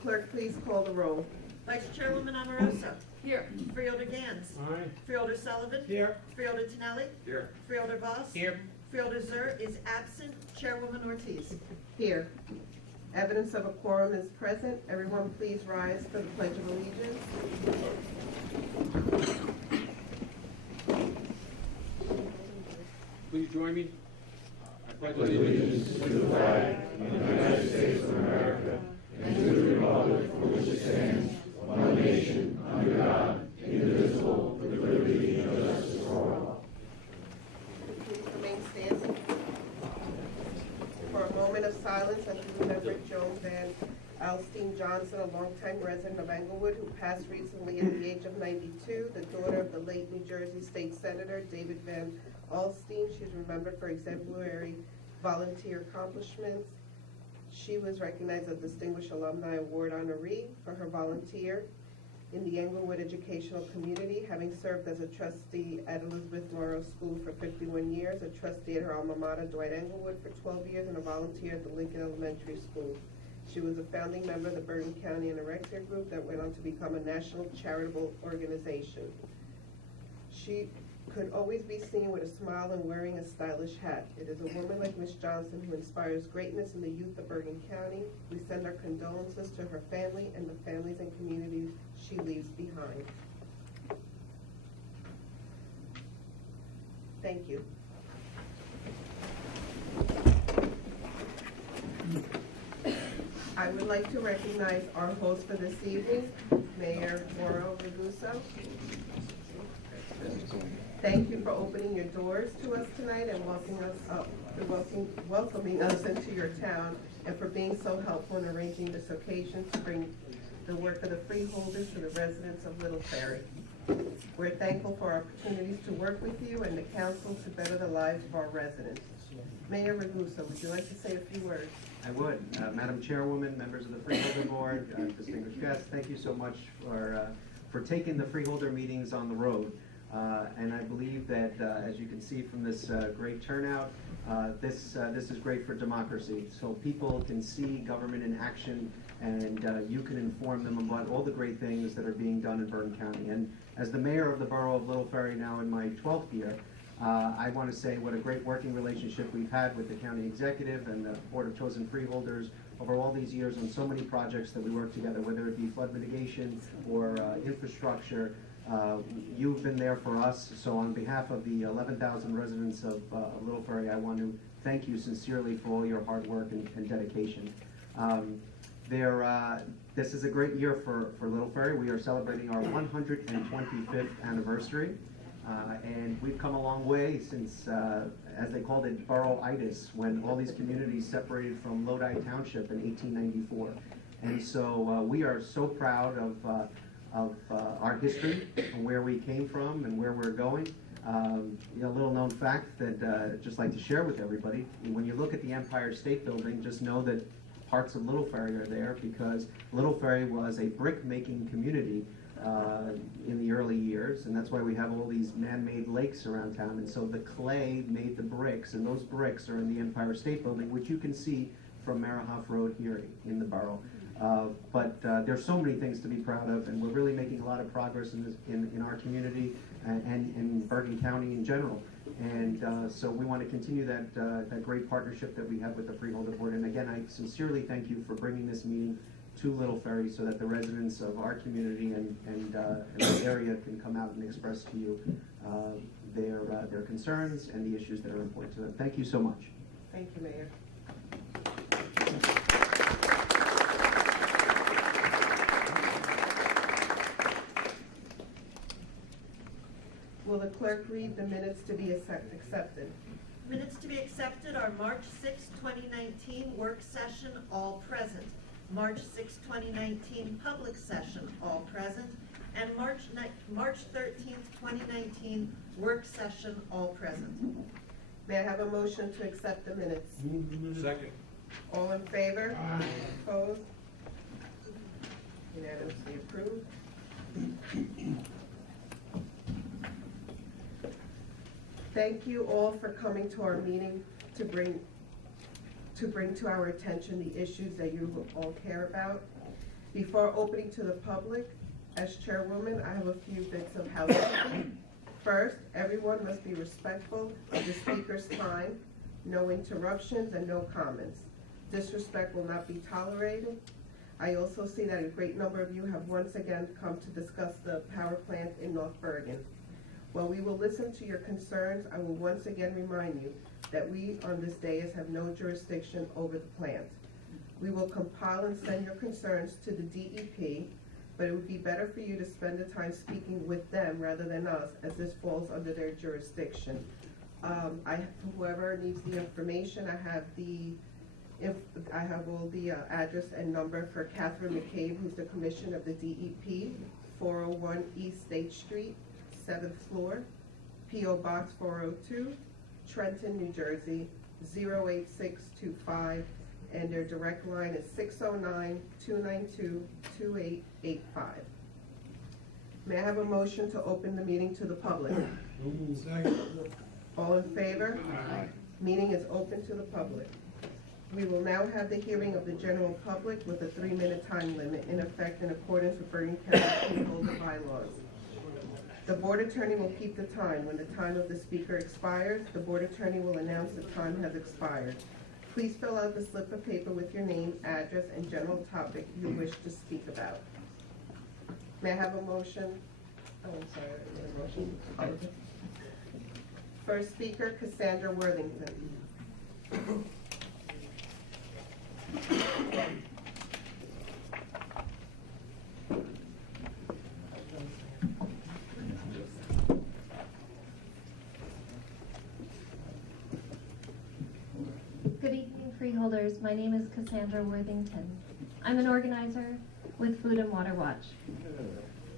clerk please call the roll? Vice Chairwoman Amoroso. Here. Freeholder Gans. Aye. Freeholder Sullivan. Here. Freeholder Tonelli. Here. Freeholder Voss. Here. Freeholder Zur is absent. Chairwoman Ortiz. Here. Evidence of a quorum is present. Everyone please rise for the Pledge of Allegiance. Please join me. I pledge allegiance to the flag of the United States of America and to the republic for which it stands, one nation, under God, indivisible, with liberty and justice for all. Please remain standing for a moment of silence as we remember Joan Van Alstine Johnson, a longtime resident of Englewood who passed recently at the age of 92, the daughter of the late New Jersey State Senator David Van Alstine. She's remembered for exemplary volunteer accomplishments. She was recognized as a Distinguished Alumni Award honoree for her volunteer in the Englewood educational community, having served as a trustee at Elizabeth Morrow School for 51 years, a trustee at her alma mater, Dwight Englewood, for 12 years, and a volunteer at the Lincoln Elementary School. She was a founding member of the Bergen County Anorexia Group that went on to become a national charitable organization. She could always be seen with a smile and wearing a stylish hat. It is a woman like Miss Johnson who inspires greatness in the youth of Bergen County. We send our condolences to her family and the families and communities she leaves behind. Thank you. I would like to recognize our host for this evening, Mayor Mauro Ragusa. Thank you for opening your doors to us tonight and welcoming us into your town, and for being so helpful in arranging this occasion to bring the work of the freeholders to the residents of Little Ferry. We're thankful for opportunities to work with you and the council to better the lives of our residents. Mayor Ragusa, would you like to say a few words? I would. Madam Chairwoman, members of the Freeholder Board, distinguished guests, thank you so much for taking the Freeholder meetings on the road. And I believe that, as you can see from this great turnout, this is great for democracy. So people can see government in action, and you can inform them about all the great things that are being done in Bergen County. And as the mayor of the borough of Little Ferry now in my 12th year, I want to say what a great working relationship we've had with the county executive and the Board of Chosen Freeholders over all these years on so many projects that we work together, whether it be flood mitigation or infrastructure. You've been there for us, so on behalf of the 11,000 residents of Little Ferry, I want to thank you sincerely for all your hard work and dedication. This is a great year for Little Ferry. We are celebrating our 125th anniversary, and we've come a long way since, as they called it, borough-itis, when all these communities separated from Lodi Township in 1894. And so we are so proud of our history and where we came from and where we're going. A little known fact that I'd just like to share with everybody: when you look at the Empire State Building, just know that parts of Little Ferry are there because Little Ferry was a brick-making community in the early years, and that's why we have all these man-made lakes around town. And so the clay made the bricks, and those bricks are in the Empire State Building, which you can see from Marahoff Road here in the borough. But there's so many things to be proud of, and we're really making a lot of progress in our community and in Bergen County in general. And so we want to continue that great partnership that we have with the Freeholder Board. And again, I sincerely thank you for bringing this meeting to Little Ferry so that the residents of our community and the area can come out and express to you their concerns and the issues that are important to them. Thank you so much. Thank you, Mayor. Will the clerk read the minutes to be accepted? Minutes to be accepted are March 6, 2019, work session, all present. March 6, 2019, public session, all present. And March 13th, 2019, work session, all present. May I have a motion to accept the minutes? Second. All in favor? Aye. Opposed? Unanimously approved. Thank you all for coming to our meeting to bring to our attention the issues that you all care about. Before opening to the public, as chairwoman, I have a few bits of housekeeping. First, everyone must be respectful of the speaker's time, no interruptions and no comments. Disrespect will not be tolerated. I also see that a great number of you have once again come to discuss the power plant in North Bergen. While we will listen to your concerns, I will once again remind you that we on this dais have no jurisdiction over the plant. We will compile and send your concerns to the DEP, but it would be better for you to spend the time speaking with them rather than us, as this falls under their jurisdiction. Whoever needs the information, I have all the address and number for Catherine McCabe, who's the commissioner of the DEP, 401 East State Street, 7th floor, P.O. Box 402, Trenton, New Jersey, 08625, and their direct line is 609-292-2885. May I have a motion to open the meeting to the public? All in favor? Aye. Meeting is open to the public. We will now have the hearing of the general public with a 3-minute time limit in effect in accordance with Bergen County Freeholder bylaws. The board attorney will keep the time. When the time of the speaker expires, the board attorney will announce the time has expired. Please fill out the slip of paper with your name, address, and general topic you wish to speak about. May I have a motion? Oh, I'm sorry, I didn't get a motion. First speaker, Cassandra Worthington. Good evening, Freeholders. My name is Cassandra Worthington. I'm an organizer with Food and Water Watch.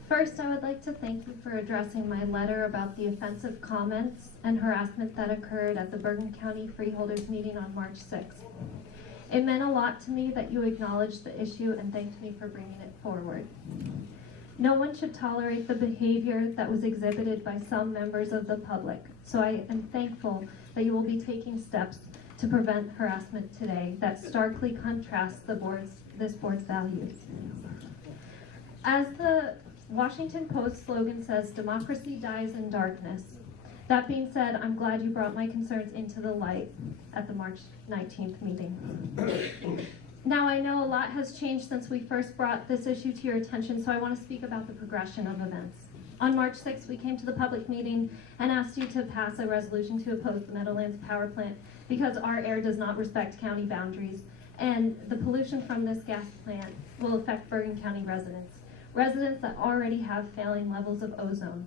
First, I would like to thank you for addressing my letter about the offensive comments and harassment that occurred at the Bergen County Freeholders meeting on March 6th. It meant a lot to me that you acknowledged the issue and thanked me for bringing it forward. No one should tolerate the behavior that was exhibited by some members of the public, so I am thankful that you will be taking steps to prevent harassment today that starkly contrasts this board's values. As the Washington Post slogan says, democracy dies in darkness. That being said, I'm glad you brought my concerns into the light at the March 19th meeting. Now, I know a lot has changed since we first brought this issue to your attention, so I want to speak about the progression of events. On March 6th, we came to the public meeting and asked you to pass a resolution to oppose the Meadowlands power plant because our air does not respect county boundaries, and the pollution from this gas plant will affect Bergen County residents that already have failing levels of ozone.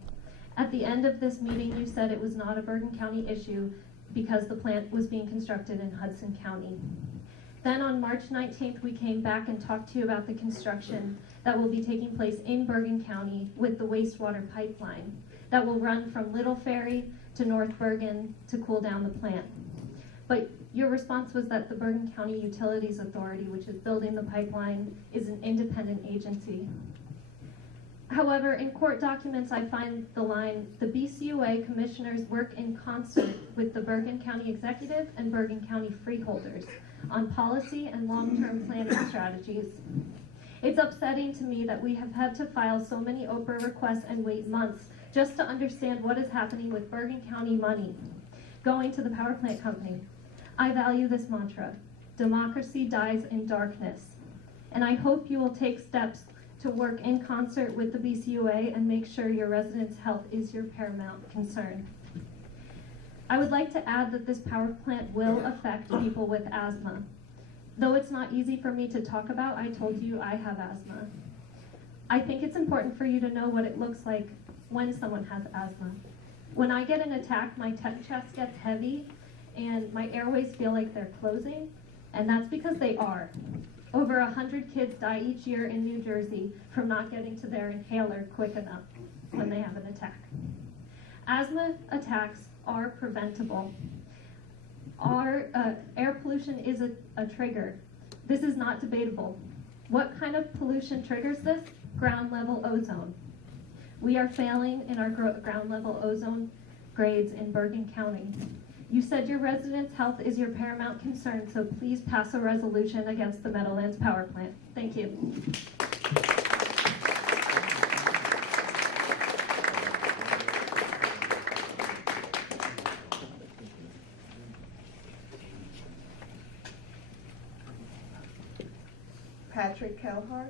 At the end of this meeting, you said it was not a Bergen County issue because the plant was being constructed in Hudson County. Then on March 19th, we came back and talked to you about the construction that will be taking place in Bergen County with the wastewater pipeline that will run from Little Ferry to North Bergen to cool down the plant. But your response was that the Bergen County Utilities Authority, which is building the pipeline, is an independent agency. However, in court documents, I find the line, the BCUA commissioners work in concert with the Bergen County Executive and Bergen County Freeholders on policy and long-term planning strategies. It's upsetting to me that we have had to file so many OPRA requests and wait months just to understand what is happening with Bergen County money going to the power plant company. I value this mantra, democracy dies in darkness, and I hope you will take steps to work in concert with the BCUA and make sure your residents' health is your paramount concern. I would like to add that this power plant will affect people with asthma. Though it's not easy for me to talk about, I told you I have asthma. I think it's important for you to know what it looks like when someone has asthma. When I get an attack, my chest gets heavy and my airways feel like they're closing, and that's because they are. Over 100 kids die each year in New Jersey from not getting to their inhaler quick enough when they have an attack. Asthma attacks are preventable. Our air pollution is a trigger. This is not debatable. What kind of pollution triggers this? Ground level ozone. We are failing in our ground level ozone grades in Bergen County. You said your residents' health is your paramount concern, so please pass a resolution against the Meadowlands power plant. Thank you. Patrick Kelhar.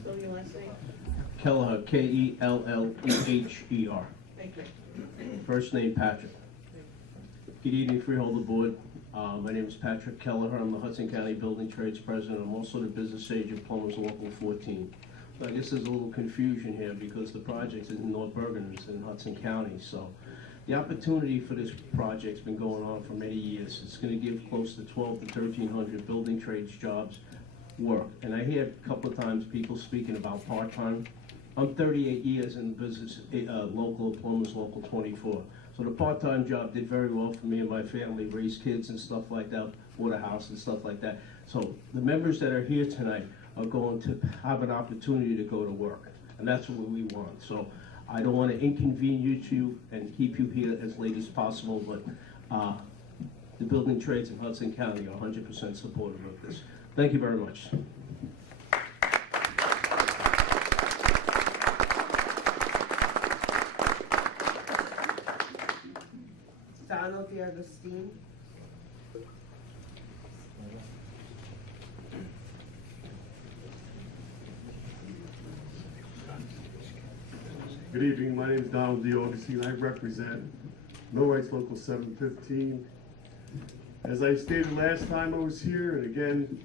Spell your last name. Kelleher, Kelleher. Thank you. First name Patrick. Good evening, Freeholder Board. My name is Patrick Kelleher. I'm the Hudson County Building Trades President. I'm also the business agent, Plumbers Local 14. So I guess there's a little confusion here because the project is in North Bergen, it's in Hudson County. So the opportunity for this project's been going on for many years. It's going to give close to 1,200 to 1,300 building trades jobs work. And I hear a couple of times people speaking about part-time. I'm 38 years in the business, local, Plumbers Local 24. So the part-time job did very well for me and my family, raise kids and stuff like that, bought a house and stuff like that. So the members that are here tonight are going to have an opportunity to go to work. And that's what we want. So I don't want to inconvenience you and keep you here as late as possible, but the building trades in Hudson County are 100% supportive of this. Thank you very much. Donald DeAugustine. Good evening, my name is Donald DeAugustine. I represent No Rights Local 715. As I stated last time I was here, and again,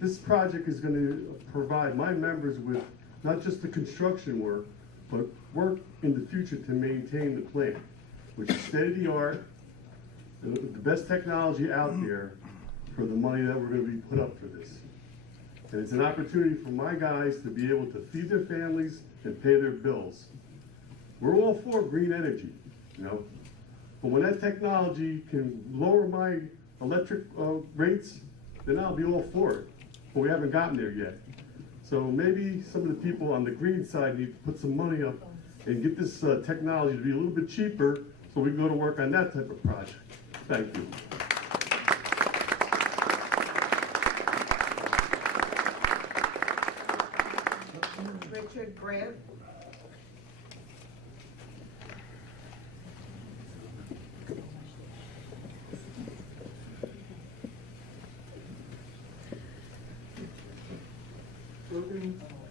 this project is going to provide my members with not just the construction work, but work in the future to maintain the plant, which is state-of-the-art, the best technology out there for the money that we're going to be put up for this. And it's an opportunity for my guys to be able to feed their families and pay their bills. We're all for green energy, you know, but when that technology can lower my electric rates, then I'll be all for it. But we haven't gotten there yet. So maybe some of the people on the green side need to put some money up and get this technology to be a little bit cheaper so we can go to work on that type of project. Thank you. Richard Grant.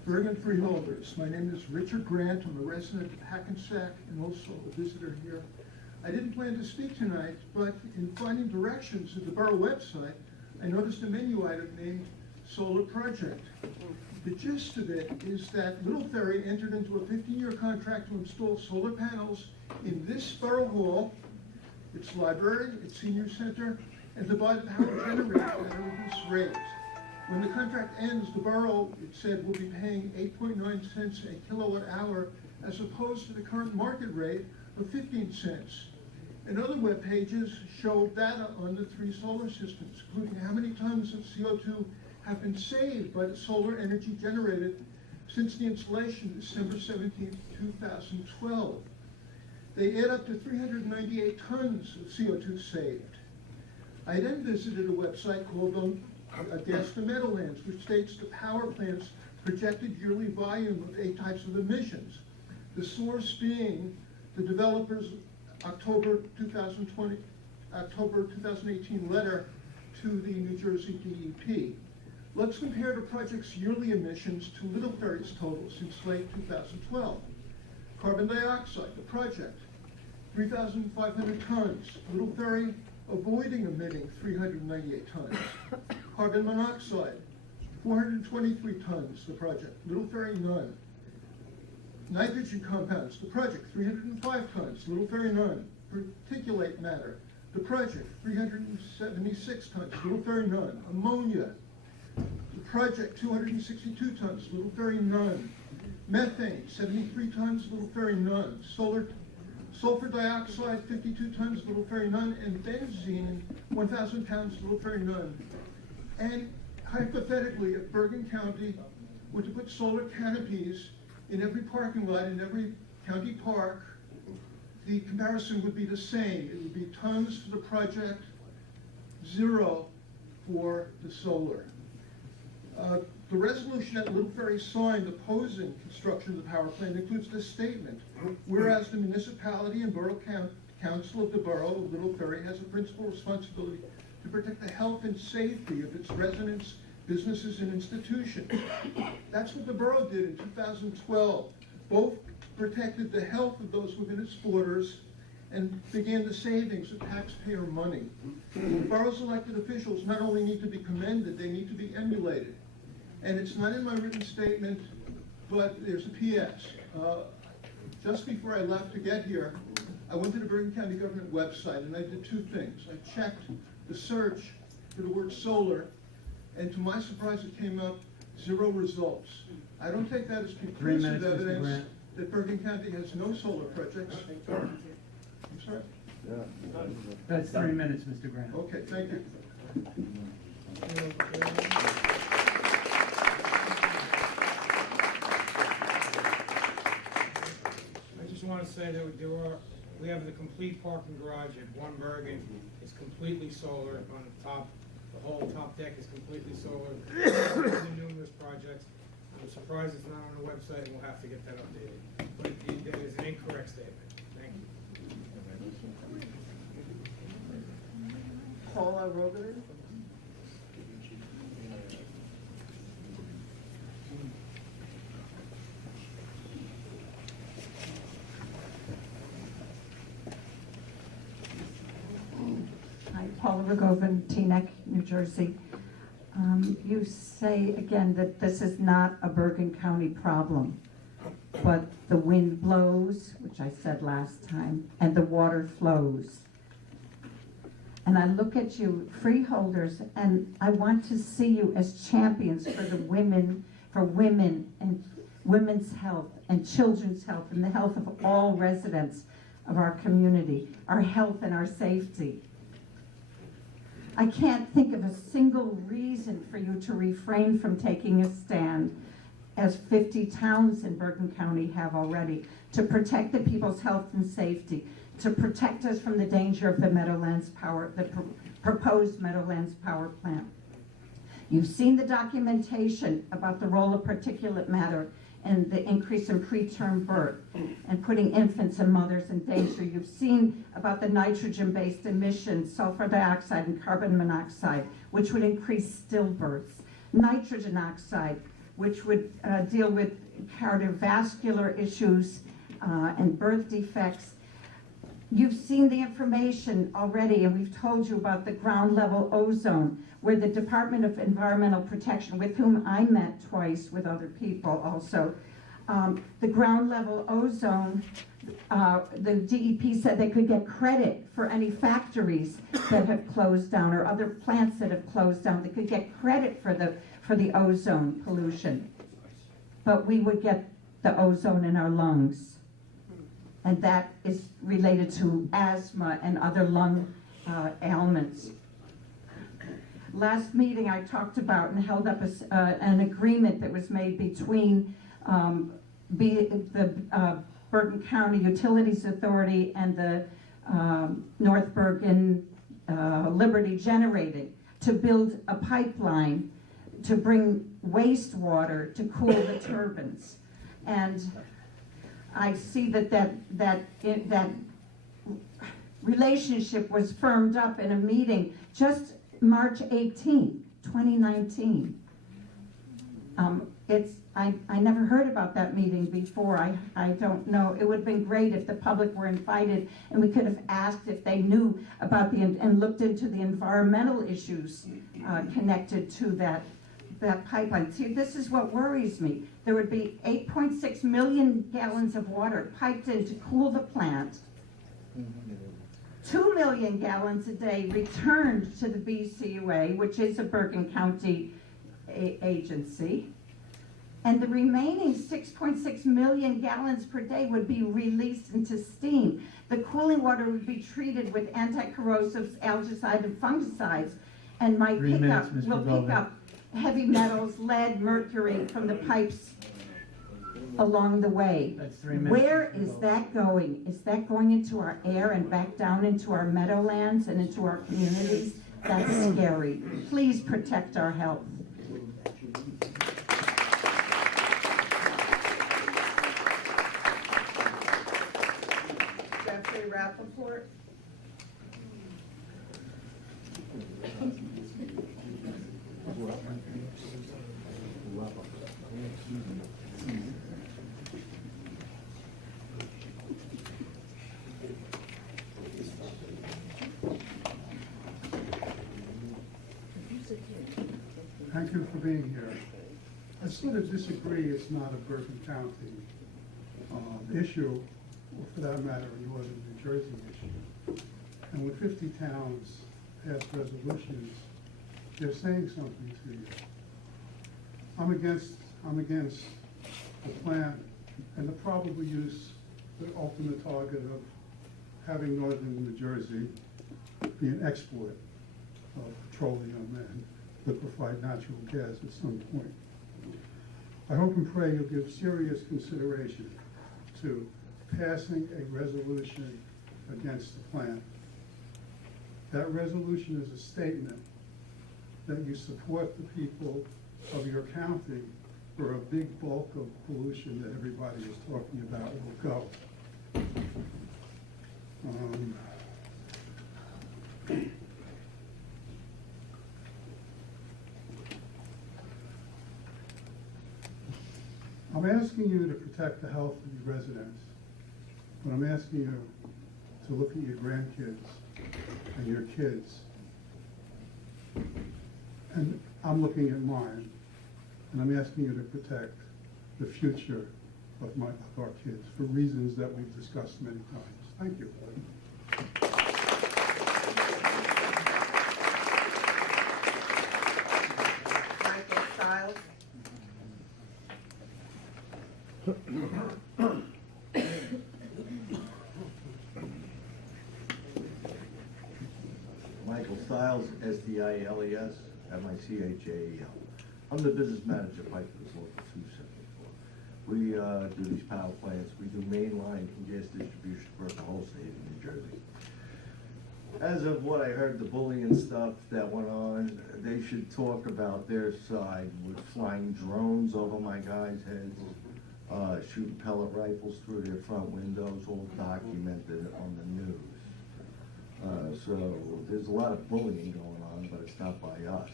Bergen Freeholders. My name is Richard Grant. I'm a resident of Hackensack and also a visitor here. I didn't plan to speak tonight, but in finding directions at the borough website, I noticed a menu item named Solar Project. The gist of it is that Little Ferry entered into a 15-year contract to install solar panels in this borough hall, its library, its senior center, and to buy the power generator at a reduced rate. When the contract ends, the borough, it said, will be paying 8.9 cents a kilowatt hour as opposed to the current market rate of 15 cents. And other web pages show data on the 3 solar systems, including how many tons of CO2 have been saved by the solar energy generated since the installation December 17, 2012. They add up to 398 tons of CO2 saved. I then visited a website called Gas to Meadowlands, which states the power plant's projected yearly volume of 8 types of emissions. The source being the developer's October 2018 letter to the New Jersey DEP. Let's compare the project's yearly emissions to Little Ferry's total since late 2012. Carbon dioxide, the project, 3,500 tons. Little Ferry avoiding emitting 398 tons. Carbon monoxide, 423 tons, the project. Little Ferry, none. Nitrogen compounds, the project, 305 tons. Little Ferry, none. Particulate matter, the project, 376 tons. Little Ferry, none. Ammonia, the project, 262 tons. Little Ferry, none. Methane, 73 tons. Little Ferry, none. Sulfur dioxide, 52 tons. Little Ferry, none. And benzene, 1,000 pounds. Little Ferry, none. And hypothetically, if Bergen County were to put solar canopies in every parking lot, in every county park, the comparison would be the same. It would be tons for the project, 0 for the solar. The resolution that Little Ferry signed opposing construction of the power plant includes this statement: whereas the municipality and borough council of the borough of Little Ferry has a principal responsibility to protect the health and safety of its residents, businesses, and institutions. That's what the borough did in 2012. Both protected the health of those within its borders and began the savings of taxpayer money. The borough's elected officials not only need to be commended, they need to be emulated. And it's not in my written statement, but there's a PS. Just before I left to get here, I went to the Bergen County government website and I did two things. I checked the search for the word solar, and to my surprise it came up 0 results. I don't take that as conclusive evidence that Bergen County has no solar projects. I'm sorry? That's 3 minutes, Mr. Grant. Okay, thank you. I just want to say that we have the complete parking garage at 1 Bergen. It's completely solar on the top. The whole top deck is completely solar. There's numerous projects. I'm surprised it's not on the website, and we'll have to get that updated. But it is an incorrect statement. Thank you. Paula Rogan. Hi, Paula Rogovan, Teaneck, New Jersey. You say again that this is not a Bergen County problem, but the wind blows, which I said last time, and the water flows. And I look at you, freeholders, and I want to see you as champions for the women, and women's health and children's health and the health of all residents of our community, our health and our safety. I can't think of a single reason for you to refrain from taking a stand, as 50 towns in Bergen County have already, to protect the people's health and safety, to protect us from the danger of the proposed Meadowlands power plant. You've seen the documentation about the role of particulate matter and the increase in preterm birth and putting infants and mothers in danger. You've seen about the nitrogen-based emissions, sulfur dioxide and carbon monoxide, which would increase stillbirths. Nitrogen oxide, which would deal with cardiovascular issues and birth defects. You've seen the information already, and we've told you about the ground level ozone, where the Department of Environmental Protection, with whom I met twice with other people also, the ground level ozone, the DEP said they could get credit for any factories that have closed down or other plants that have closed down. They could get credit for the ozone pollution, but we would get the ozone in our lungs. And that is related to asthma and other lung ailments. Last meeting I talked about and held up an agreement that was made between the Bergen County Utilities Authority and the North Bergen Liberty Generating to build a pipeline to bring wastewater to cool the turbines. And I see that relationship was firmed up in a meeting just March 18th, 2019. I never heard about that meeting before. I don't know. It would have been great if the public were invited and we could have asked if they knew about and looked into the environmental issues connected to that pipeline. See, this is what worries me. There would be 8.6 million gallons of water piped in to cool the plant. 2 million gallons a day returned to the BCUA, which is a Bergen County agency. And the remaining 6.6 million gallons per day would be released into steam. The cooling water would be treated with anti-corrosives, algicides, and fungicides, and might pick up heavy metals, lead, mercury from the pipes along the way. That's 3 minutes. Where is that going? Is that going into our air and back down into our meadowlands and into our communities? That's scary. Please protect our health. Jeffrey Rappaport. Thank you for being here. I sort of disagree it's not a Bergen County issue, or for that matter, a northern New Jersey issue. And when 50 towns pass resolutions, they're saying something to you. I'm against the plan and the probable use, the ultimate target of having northern New Jersey be an export of petroleum and liquefied natural gas at some point. I hope and pray you'll give serious consideration to passing a resolution against the plan. That resolution is a statement that you support the people of your county where a big bulk of pollution that everybody is talking about will go. I'm asking you to protect the health of your residents, but I'm asking you to look at your grandkids and your kids. And I'm looking at mine, and I'm asking you to protect the future of our kids for reasons that we've discussed many times. Thank you. Michael Stiles. Michael Stiles, S-T-I-L-E-S, M-I-C-H-A-E-L. I'm the business manager at Piper's Local 274. We do these power plants. We do mainline and gas distribution for the whole state of New Jersey. As of what I heard, the bullying stuff that went on, they should talk about their side with flying drones over my guys' heads, shooting pellet rifles through their front windows, all documented on the news. So there's a lot of bullying going on, but it's not by us.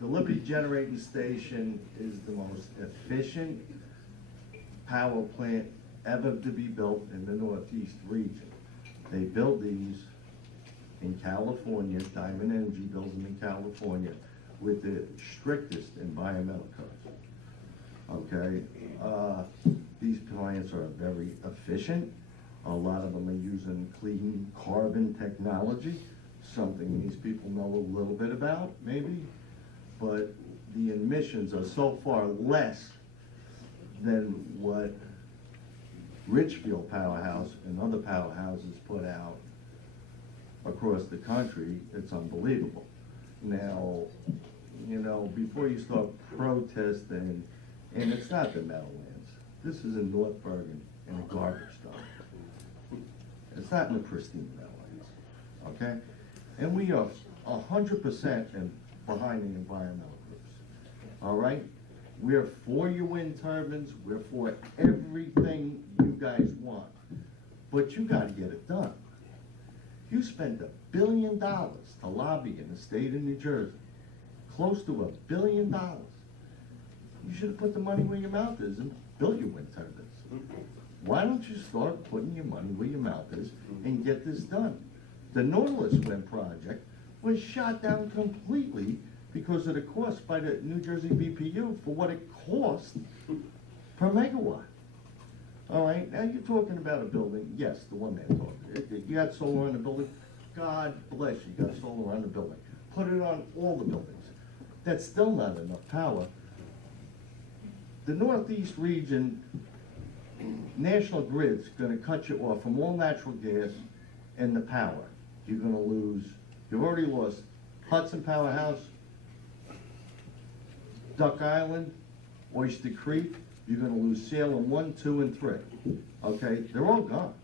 The Liberty Generating Station is the most efficient power plant ever to be built in the Northeast region. They build these in California, Diamond Energy builds them in California with the strictest environmental codes. Okay, these plants are very efficient. A lot of them are using clean carbon technology, something these people know a little bit about, maybe, but the emissions are so far less than what Richfield Powerhouse and other powerhouses put out across the country. It's unbelievable. Now, you know, before you start protesting, and it's not the Meadowlands, this is in North Bergen in a garbage dump. It's not in the pristine Meadowlands, okay? And we are 100% behind the environmental groups, all right? We're for your wind turbines, we're for everything you guys want, but you gotta get it done. You spent $1 billion to lobby in the state of New Jersey, close to $1 billion. You should have put the money where your mouth is and built your wind turbines. Why don't you start putting your money where your mouth is and get this done? The Nautilus Wind project was shot down completely because of the cost by the New Jersey BPU for what it cost per megawatt. All right, now you're talking about a building, yes, the one man talking. You got solar on the building, God bless you, got solar on the building. Put it on all the buildings. That's still not enough power. The Northeast region, National Grid's gonna cut you off from all natural gas and the power. You're gonna lose, you've already lost Hudson Powerhouse, Duck Island, Oyster Creek. You're gonna lose Salem 1, 2, and 3. Okay, they're all gone.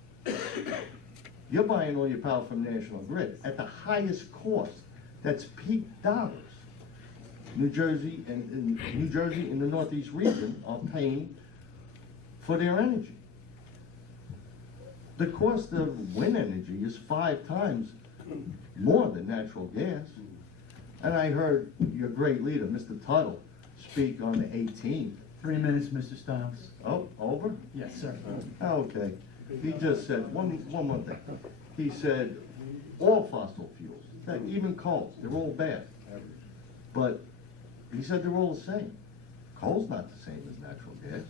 You're buying all your power from National Grid at the highest cost. That's peak dollars. New Jersey and New Jersey in the Northeast region are paying for their energy. The cost of wind energy is 5 times more than natural gas. And I heard your great leader, Mr. Tuttle, speak on the 18th. 3 minutes, Mr. Stiles. Oh, over? Yes, sir. Okay. He just said, one more thing. He said, all fossil fuels, even coal, they're all bad. But he said they're all the same. Coal's not the same as natural gas.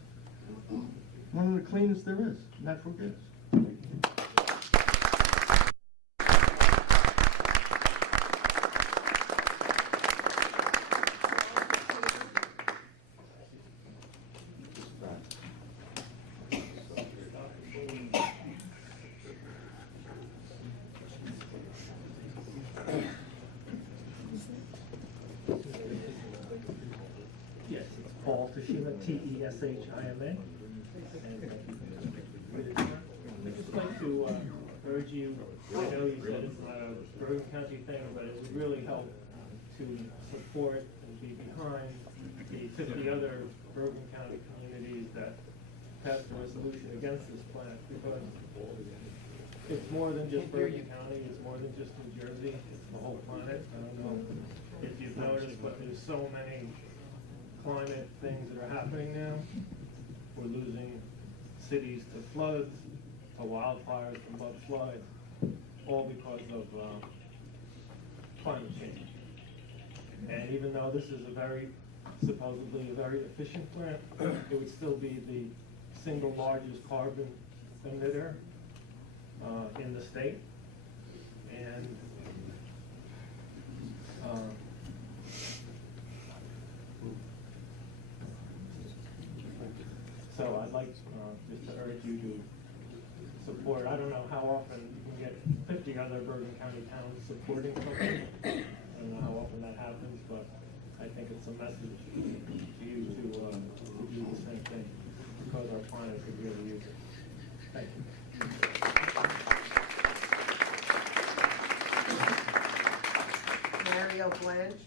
One of the cleanest there is, natural gas. Yes, it's Paul Teshima, T-E-S-H-I-M-A. I'd just like to urge you, I know you said it's not a Bergen County thing, but it would really help to support and be behind the 50 other Bergen County communities that passed a resolution against this plant, because it's more than just Bergen County, it's more than just New Jersey, it's the whole planet. I don't know if you've noticed, but there's so many climate things that are happening now. We're losing cities to floods, to wildfires, to mud slides, all because of climate change. And even though this is supposedly a very efficient plant, it would still be the single largest carbon emitter in the state. And so I'd like just to urge you to support. I don't know how often you can get 50 other Bergen County towns supporting something. I don't know how often that happens, but I think it's a message to you to do the same thing, because our planet could really use it. Thank you. Mario Blanche.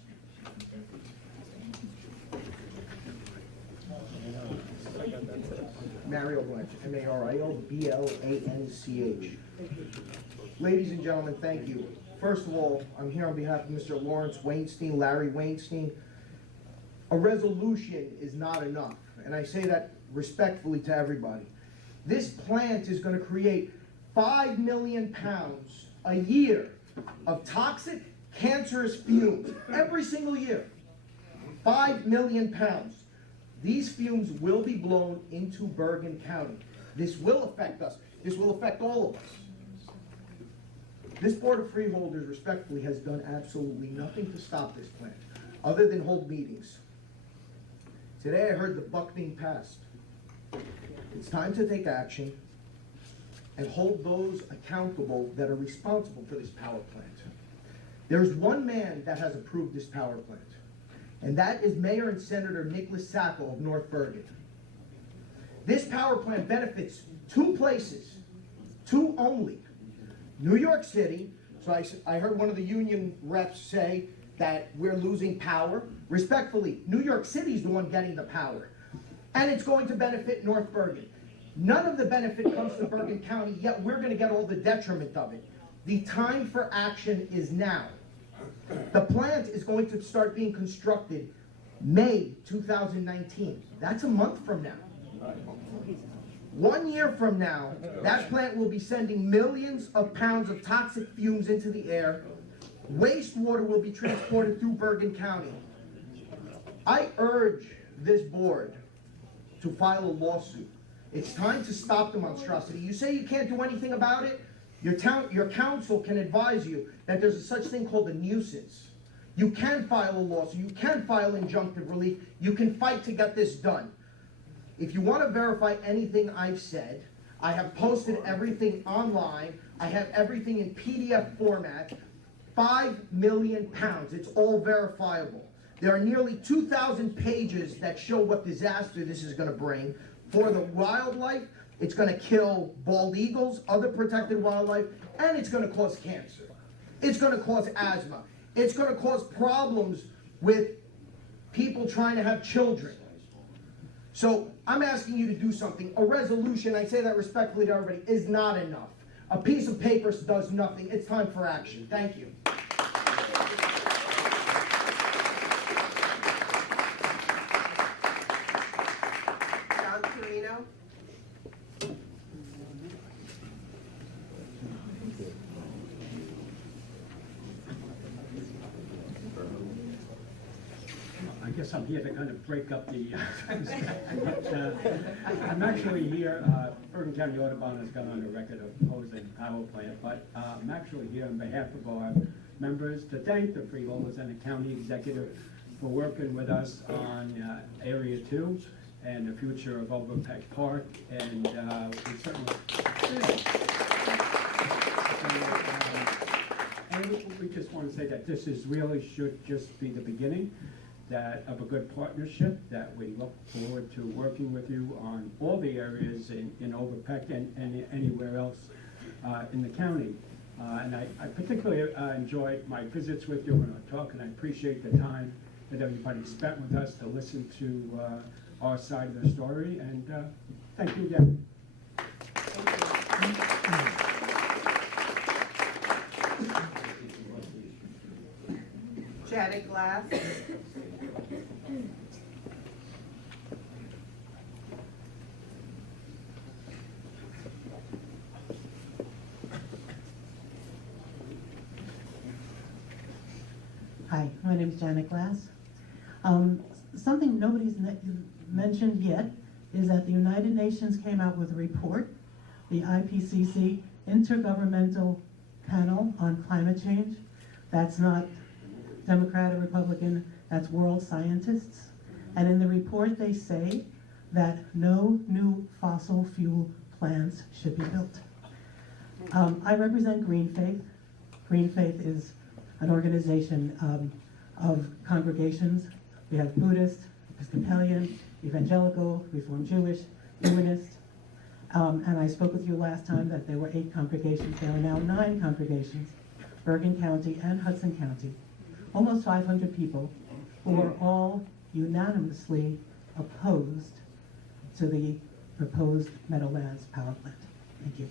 Mario Blanch, M-A-R-I-O-B-L-A-N-C-H. Ladies and gentlemen, thank you. First of all, I'm here on behalf of Mr. Lawrence Weinstein, Larry Weinstein. A resolution is not enough, and I say that respectfully to everybody. This plant is going to create 5 million pounds a year of toxic, cancerous fumes every single year. 5 million pounds. These fumes will be blown into Bergen County. This will affect us. This will affect all of us. This Board of Freeholders, respectfully, has done absolutely nothing to stop this plant, other than hold meetings. Today I heard the buck being passed. It's time to take action and hold those accountable that are responsible for this power plant. There's one man that has approved this power plant, and that is Mayor and Senator Nicholas Sacco of North Bergen. This power plant benefits 2 places, 2 only. New York City, so I heard one of the union reps say that we're losing power. Respectfully, New York City's the one getting the power. And it's going to benefit North Bergen. None of the benefit comes to Bergen County, yet we're going to get all the detriment of it. The time for action is now. The plant is going to start being constructed May 2019. That's a month from now. 1 year from now, that plant will be sending millions of pounds of toxic fumes into the air. Wastewater will be transported through Bergen County. I urge this board to file a lawsuit. It's time to stop the monstrosity. You say you can't do anything about it? Your council can advise you that there's a such thing called a nuisance. You can file a lawsuit. You can file injunctive relief. You can fight to get this done. If you want to verify anything I've said, I have posted everything online. I have everything in PDF format. 5 million pounds. It's all verifiable. There are nearly 2,000 pages that show what disaster this is going to bring. For the wildlife, it's going to kill bald eagles, other protected wildlife, and it's gonna cause cancer. It's gonna cause asthma. It's gonna cause problems with people trying to have children. So I'm asking you to do something. A resolution, I say that respectfully to everybody, is not enough. A piece of paper does nothing. It's time for action. Thank you. John Carino. I guess I'm here to kind of break up the, but, I'm actually here, Bergen County Audubon has gone on a record of opposing power plant, but I'm actually here on behalf of our members to thank the freeholders and the county executive for working with us on Area 2 and the future of Overpeck Park, and we certainly, and we just want to say that this is really should just be the beginning of a good partnership, that we look forward to working with you on all the areas in Overpeck and anywhere else in the county. And I particularly enjoyed my visits with you when I talk, and I appreciate the time that everybody spent with us to listen to our side of the story, and thank you again. Janet Glass. Hi, my name is Janet Glass. Something nobody's mentioned yet is that the United Nations came out with a report, the IPCC Intergovernmental Panel on Climate Change. That's not Democrat or Republican, that's world scientists. And in the report they say that no new fossil fuel plants should be built. I represent Green Faith. Green Faith is an organization of congregations. We have Buddhist, Episcopalian, Evangelical, Reformed Jewish, Humanist. And I spoke with you last time that there were 8 congregations. There are now 9 congregations, Bergen County and Hudson County. Almost 500 people who are all unanimously opposed to the proposed Meadowlands power plant. Thank you.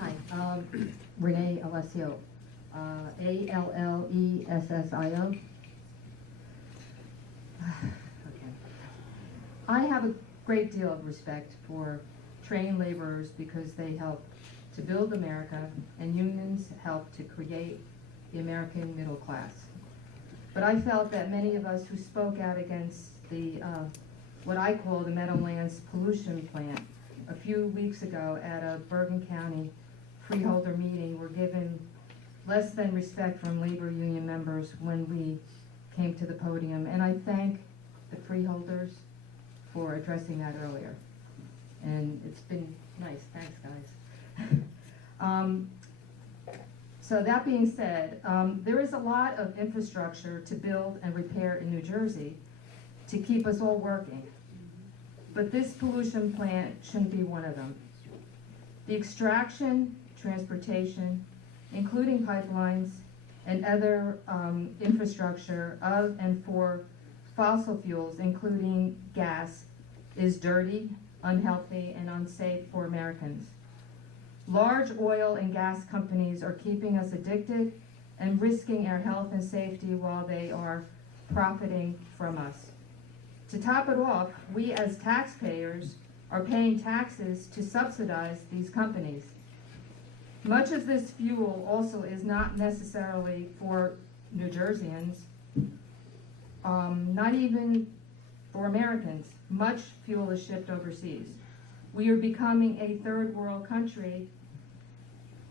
Hi, Renee Alessio, Allessio. Okay. I have a great deal of respect for trained laborers because they help to build America, and unions help to create the American middle class. But I felt that many of us who spoke out against the what I call the Meadowlands pollution plant a few weeks ago at a Bergen County freeholder meeting were given less than respect from labor union members when we came to the podium. And I thank the freeholders for addressing that earlier. And it's been nice. Thanks, guys. So that being said, there is a lot of infrastructure to build and repair in New Jersey to keep us all working. But this pollution plant shouldn't be one of them. The extraction, transportation, including pipelines and other infrastructure of and for fossil fuels, including gas, is dirty, unhealthy, and unsafe for Americans. Large oil and gas companies are keeping us addicted and risking our health and safety while they are profiting from us. To top it off, we as taxpayers are paying taxes to subsidize these companies. Much of this fuel also is not necessarily for New Jerseyans, not even for Americans. Much fuel is shipped overseas. We are becoming a third world country.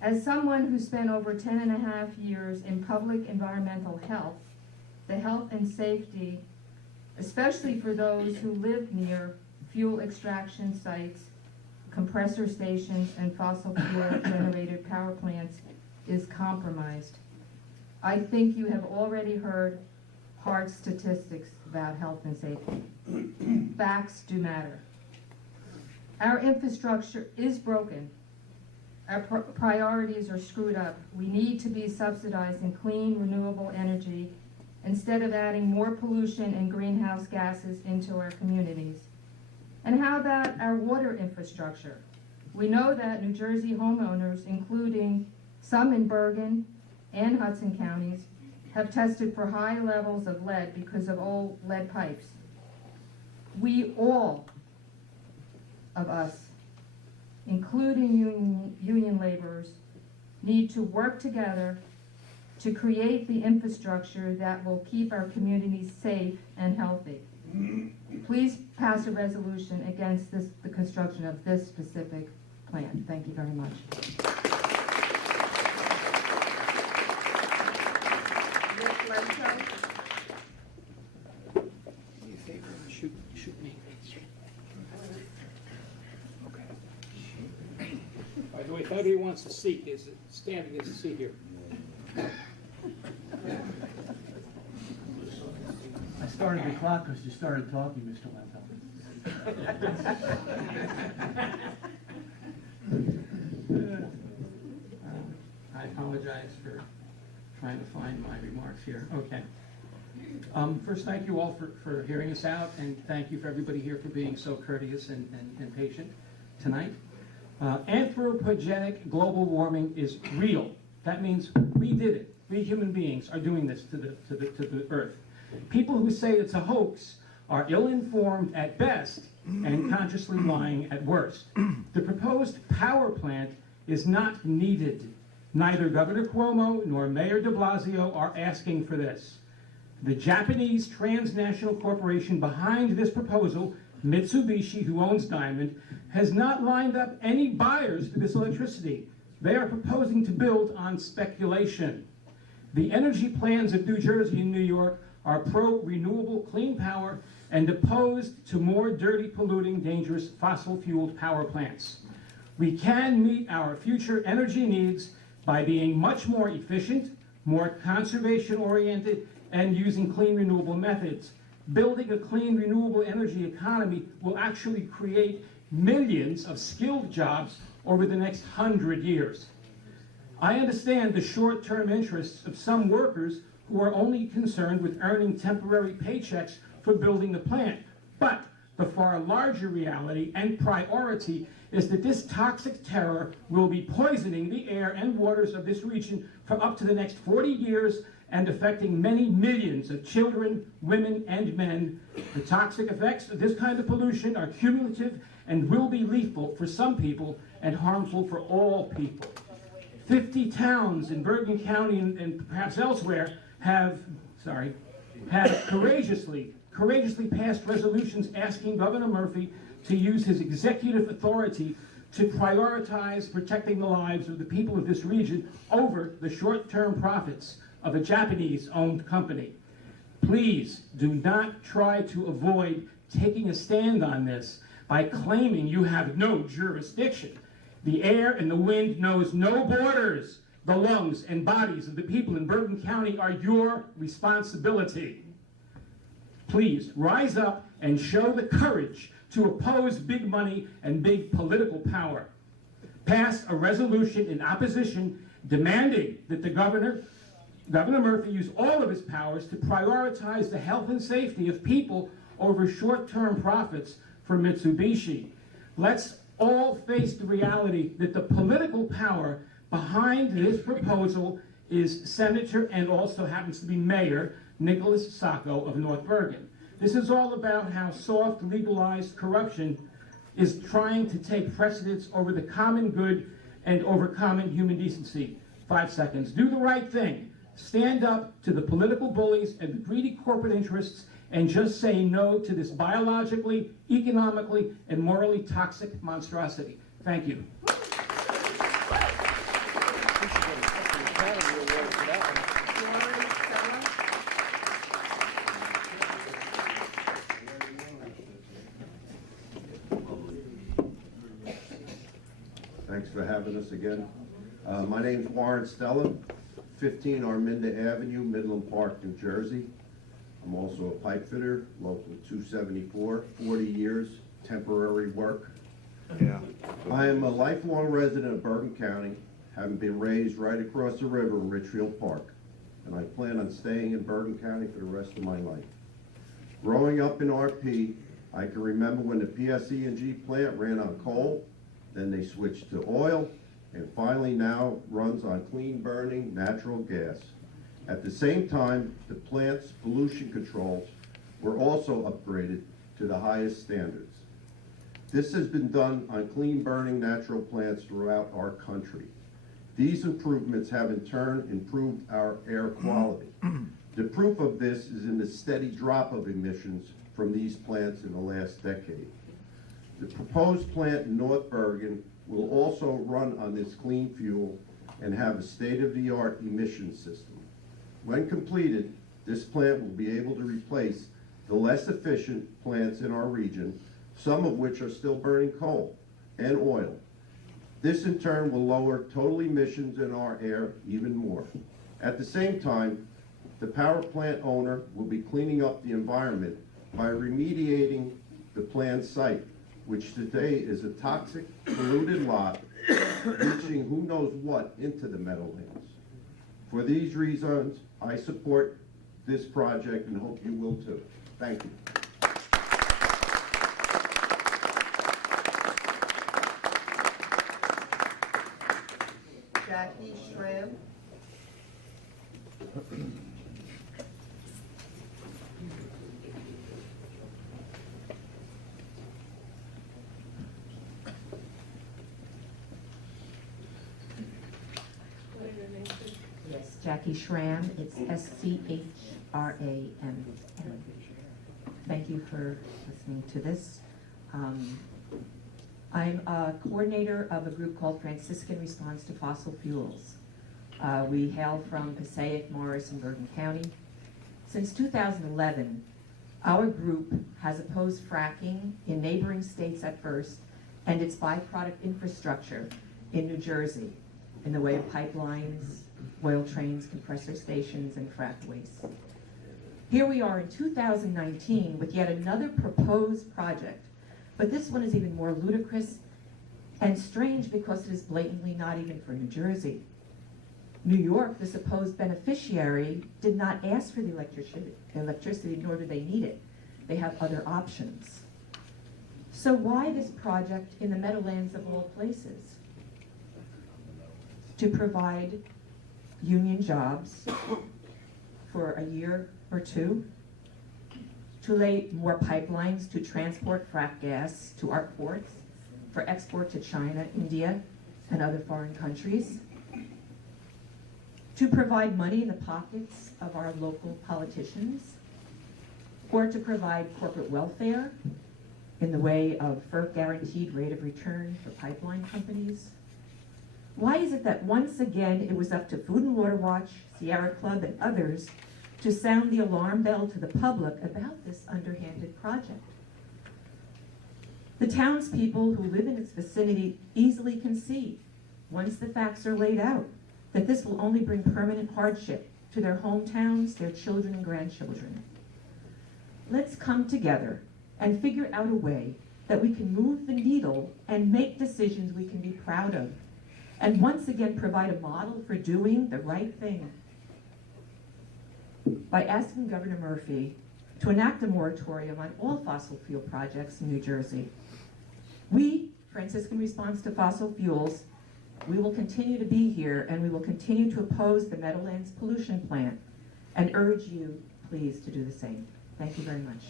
As someone who spent over 10.5 years in public environmental health, the health and safety, especially for those who live near fuel extraction sites, compressor stations, and fossil fuel generated power plants is compromised. I think you have already heard hard statistics about health and safety. Facts do matter. Our infrastructure is broken. Our priorities are screwed up. We need to be subsidizing clean, renewable energy instead of adding more pollution and greenhouse gases into our communities. And how about our water infrastructure? We know that New Jersey homeowners, including some in Bergen and Hudson counties, have tested for high levels of lead because of old lead pipes. We all of us, including union laborers, need to work together to create the infrastructure that will keep our communities safe and healthy. Please pass a resolution against the construction of this specific plant. Thank you very much. Shoot me. By the way, if anybody wants a seat, there's standing is a seat here. I started the clock because you started talking, Mr. Wendell. I apologize for trying to find my remarks here. Okay. First, thank you all for hearing us out, and thank you for everybody here for being so courteous and patient tonight. Anthropogenic global warming is real. That means we did it. We human beings are doing this to the Earth. People who say it's a hoax are ill-informed at best and consciously lying at worst. The proposed power plant is not needed. Neither Governor Cuomo nor Mayor de Blasio are asking for this. The Japanese transnational corporation behind this proposal, Mitsubishi, who owns Diamond, has not lined up any buyers for this electricity. They are proposing to build on speculation. The energy plans of New Jersey and New York are pro-renewable clean power and opposed to more dirty, polluting, dangerous fossil-fueled power plants. We can meet our future energy needs by being much more efficient, more conservation-oriented, and using clean, renewable methods. Building a clean, renewable energy economy will actually create millions of skilled jobs over the next 100 years. I understand the short-term interests of some workers who are only concerned with earning temporary paychecks for building the plant. But the far larger reality and priority is that this toxic terror will be poisoning the air and waters of this region for up to the next 40 years and affecting many millions of children, women, and men. The toxic effects of this kind of pollution are cumulative and will be lethal for some people and harmful for all people. 50 towns in Bergen County and perhaps elsewhere have courageously passed resolutions asking Governor Murphy to use his executive authority to prioritize protecting the lives of the people of this region over the short-term profits of a Japanese-owned company. Please do not try to avoid taking a stand on this by claiming you have no jurisdiction. The air and the wind knows no borders. The lungs and bodies of the people in Bergen County are your responsibility. Please rise up and show the courage to oppose big money and big political power. Pass a resolution in opposition demanding that the Governor Murphy use all of his powers to prioritize the health and safety of people over short-term profits for Mitsubishi. Let's all face the reality that the political power behind this proposal is Senator and also happens to be Mayor Nicholas Sacco of North Bergen. This is all about how soft, legalized corruption is trying to take precedence over the common good and over common human decency. 5 seconds. Do the right thing. Stand up to the political bullies and the greedy corporate interests and just say no to this biologically, economically, and morally toxic monstrosity. Thank you. Thanks for having us again. My name's Warren Stella, 15 Arminda Avenue, Midland Park, New Jersey. I'm also a pipe fitter, local 274, 40 years, temporary work. Yeah. I am a lifelong resident of Bergen County, having been raised right across the river in Richfield Park, and I plan on staying in Bergen County for the rest of my life. Growing up in RP, I can remember when the PSE&G plant ran on coal, then they switched to oil, and finally now runs on clean burning natural gas. At the same time, the plant's pollution controls were also upgraded to the highest standards. This has been done on clean burning natural plants throughout our country. These improvements have in turn improved our air quality. The proof of this is in the steady drop of emissions from these plants in the last decade. The proposed plant in North Bergen will also run on this clean fuel and have a state-of-the-art emission system. When completed, this plant will be able to replace the less efficient plants in our region, some of which are still burning coal and oil. This in turn will lower total emissions in our air even more. At the same time, the power plant owner will be cleaning up the environment by remediating the plant site, which today is a toxic, polluted lot, reaching who knows what into the Meadowlands. For these reasons, I support this project and hope you will too. Thank you. Jackie Schramm. Yes, Jackie Schramm. It's S-C-H-R-A-M. Thank you for listening to this. I'm a coordinator of a group called Franciscan Response to Fossil Fuels. We hail from Passaic, Morris, and Bergen County. Since 2011, our group has opposed fracking in neighboring states at first and its byproduct infrastructure in New Jersey in the way of pipelines, oil trains, compressor stations, and frack waste. Here we are in 2019 with yet another proposed project, but this one is even more ludicrous and strange because it is blatantly not even for New Jersey. New York, the supposed beneficiary, did not ask for the electricity, nor do they need it. They have other options. So why this project in the Meadowlands of all places? To provide union jobs for a year or two, to lay more pipelines to transport frack gas to our ports for export to China, India, and other foreign countries, to provide money in the pockets of our local politicians, or to provide corporate welfare in the way of FERC guaranteed rate of return for pipeline companies. Why is it that once again it was up to Food and Water Watch, Sierra Club, and others to sound the alarm bell to the public about this underhanded project? The townspeople who live in its vicinity easily can see, once the facts are laid out, that this will only bring permanent hardship to their hometowns, their children and grandchildren. Let's come together and figure out a way that we can move the needle and make decisions we can be proud of, and once again provide a model for doing the right thing. By asking Governor Murphy to enact a moratorium on all fossil fuel projects in New Jersey. We, Franciscan Response to Fossil Fuels, we will continue to be here and we will continue to oppose the Meadowlands pollution plant and urge you, please, to do the same. Thank you very much.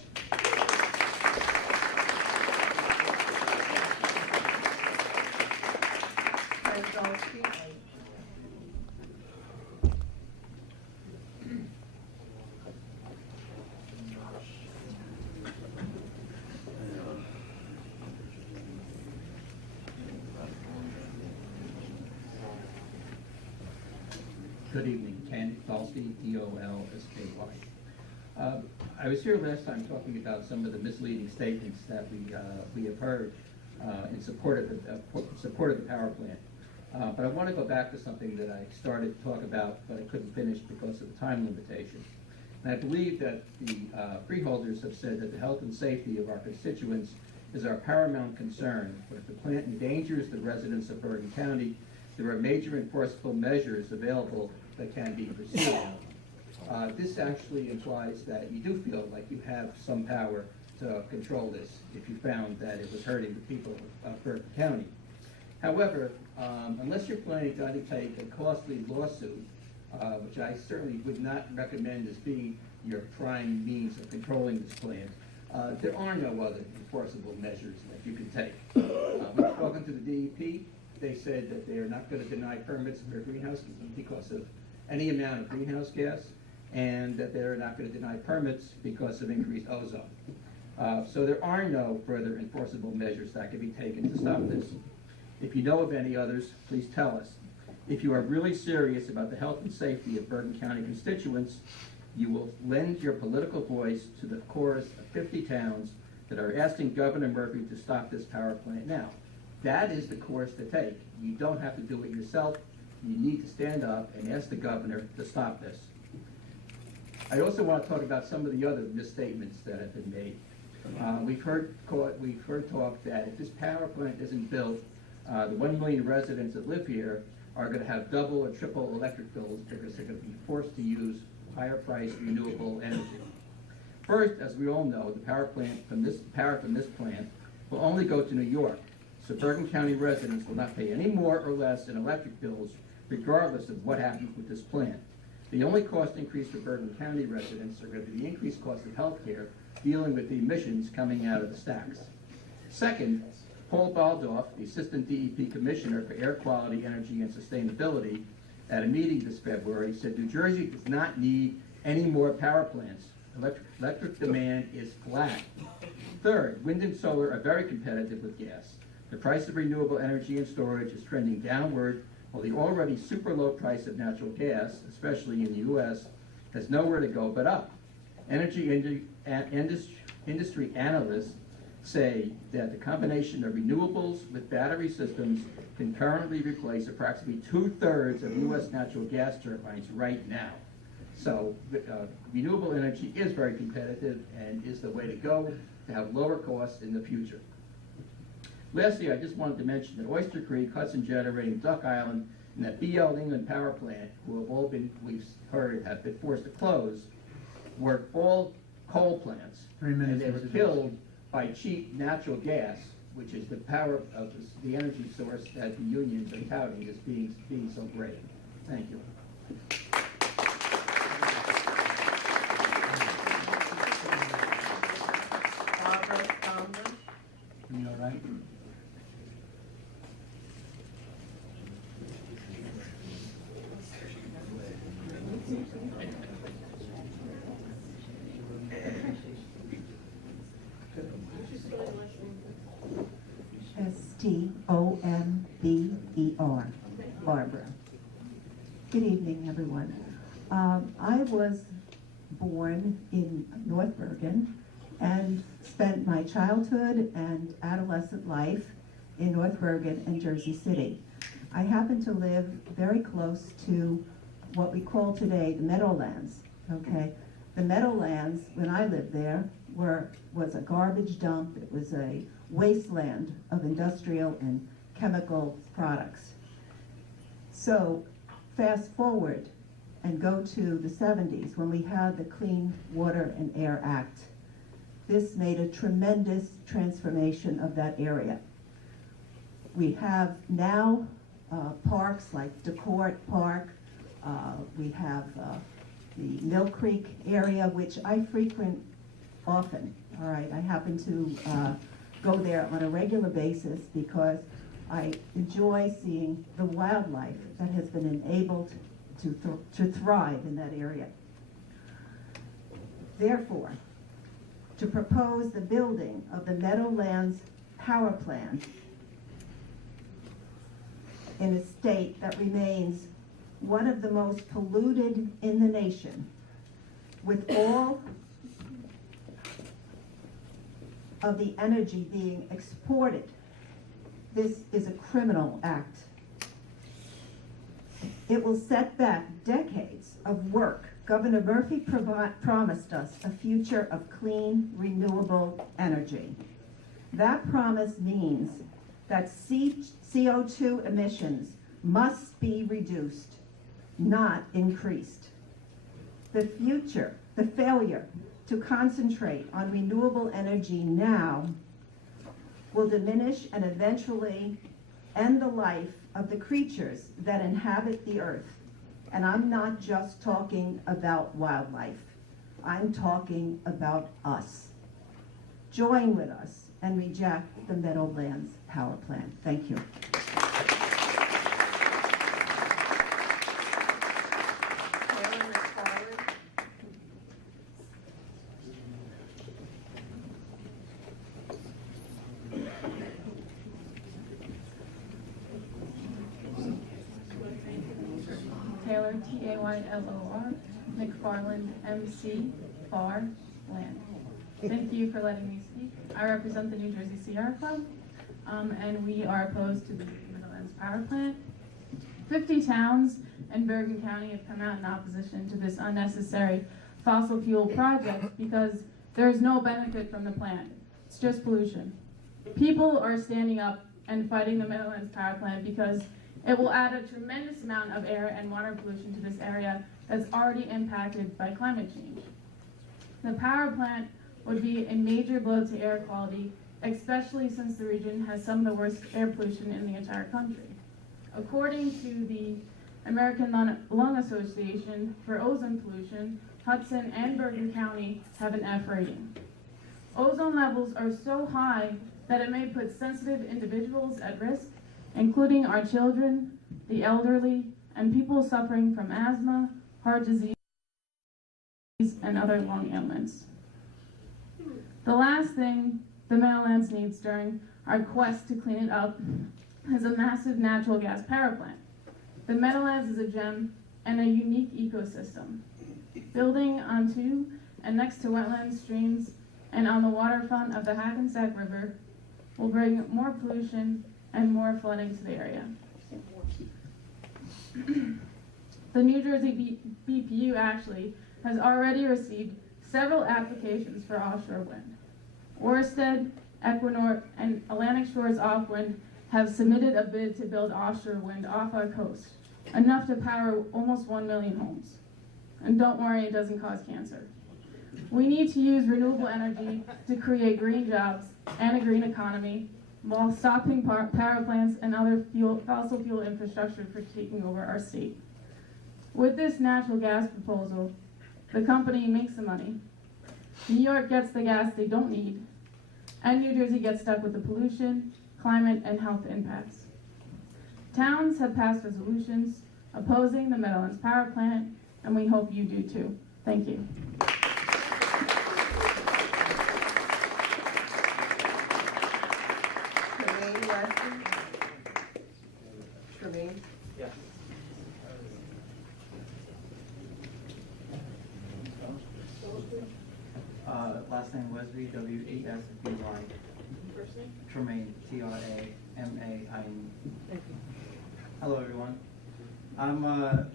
Good evening, Ken Dolsky, D-O-L-S-K-Y. I was here last time talking about some of the misleading statements that we have heard in support of the power plant. But I want to go back to something that I started to talk about, but I couldn't finish because of the time limitation. And I believe that the freeholders have said that the health and safety of our constituents is our paramount concern. But if the plant endangers the residents of Bergen County, there are major enforceable measures available that can be pursued. This actually implies that you do feel like you have some power to control this if you found that it was hurting the people of Bergen County. However, unless you're planning to undertake a costly lawsuit, which I certainly would not recommend as being your prime means of controlling this plant, there are no other enforceable measures that you can take. We've spoken to the DEP. They said that they are not going to deny permits for greenhouse because of any amount of greenhouse gas, and that they're not going to deny permits because of increased ozone. So there are no further enforceable measures that can be taken to stop this. If you know of any others, please tell us. If you are really serious about the health and safety of Bergen County constituents, you will lend your political voice to the chorus of 50 towns that are asking Governor Murphy to stop this power plant now. That is the course to take. You don't have to do it yourself. You need to stand up and ask the governor to stop this. I also want to talk about some of the other misstatements that have been made. We've heard talk that if this power plant isn't built, the 1 million residents that live here are going to have double or triple electric bills because they're going to be forced to use higher priced renewable energy. First, as we all know, the power from this plant will only go to New York, so Bergen County residents will not pay any more or less in electric bills regardless of what happens with this plant. The only cost increase for Bergen County residents are going to be the increased cost of health care dealing with the emissions coming out of the stacks. Second, Paul Baldoff, the Assistant DEP Commissioner for Air Quality, Energy, and Sustainability, at a meeting this February, said New Jersey does not need any more power plants. Electric demand is flat. Third, wind and solar are very competitive with gas. The price of renewable energy and storage is trending downward, while the already super low price of natural gas, especially in the U.S., has nowhere to go but up. Energy industry analysts say that the combination of renewables with battery systems can currently replace approximately 2/3 of U.S. natural gas turbines right now. So renewable energy is very competitive and is the way to go to have lower costs in the future. Lastly, I just wanted to mention that Oyster Creek, Hudson Generating, Duck Island, and that B.L. England Power Plant, who have all been, we've heard, have been forced to close, were all coal plants. 3 minutes. And they were killed by cheap natural gas, which is the power of the energy source that the unions are touting as being so great. Thank you. You all right? Stomber, Barbara. Good evening, everyone. I was born in North Bergen and spent my childhood and adolescent life in North Bergen and Jersey City. I happen to live very close to what we call today the Meadowlands, okay? The Meadowlands, when I lived there, was a garbage dump. It was a wasteland of industrial and chemical products. So fast forward and go to the 70s when we had the Clean Water and Air Act. This made a tremendous transformation of that area. We have now parks like DeCourt Park. We have the Mill Creek area, which I frequent often. All right, I happen to go there on a regular basis because I enjoy seeing the wildlife that has been enabled to thrive in that area. Therefore, to propose the building of the Meadowlands power plant in a state that remains one of the most polluted in the nation, with all of the energy being exported this is a criminal act. It will set back decades of work. Governor Murphy promised us a future of clean, renewable energy. That promise means that CO2 emissions must be reduced, not increased. The failure to concentrate on renewable energy now will diminish and eventually end the life of the creatures that inhabit the earth. And I'm not just talking about wildlife. I'm talking about us. Join with us and reject the Meadowlands Power Plant. Thank you. Taylor, Taylor, McFarland, MC, Farr, Land. Thank you for letting me speak. I represent the New Jersey Sierra Club, and we are opposed to the Meadowlands Power Plant. 50 towns in Bergen County have come out in opposition to this unnecessary fossil fuel project because there is no benefit from the plant. It's just pollution. People are standing up and fighting the Meadowlands Power Plant because it will add a tremendous amount of air and water pollution to this area that's already impacted by climate change. The power plant would be a major blow to air quality, especially since the region has some of the worst air pollution in the entire country. According to the American Lung Association, for ozone pollution, Hudson and Bergen County have an F rating. Ozone levels are so high that it may put sensitive individuals at risk, including our children, the elderly, and people suffering from asthma, heart disease, and other lung ailments. The last thing the Meadowlands needs during our quest to clean it up is a massive natural gas power plant. The Meadowlands is a gem and a unique ecosystem. Building onto and next to wetland streams and on the waterfront of the Hackensack River will bring more pollution and more flooding to the area. The New Jersey BPU actually has already received several applications for offshore wind. Orsted, Equinor, and Atlantic Shores Offwind have submitted a bid to build offshore wind off our coast, enough to power almost 1 million homes. And don't worry, it doesn't cause cancer. We need to use renewable energy to create green jobs and a green economy while stopping power plants and other fossil fuel infrastructure from taking over our state. With this natural gas proposal, the company makes the money, New York gets the gas they don't need, and New Jersey gets stuck with the pollution, climate, and health impacts. Towns have passed resolutions opposing the Meadowlands Power Plant, and we hope you do too. Thank you. Tremaine? Yes. Last name Wesby, W-E-S-B-Y. First name? Tremaine, T-R-A-M-A-I-N. Hello, everyone. I'm an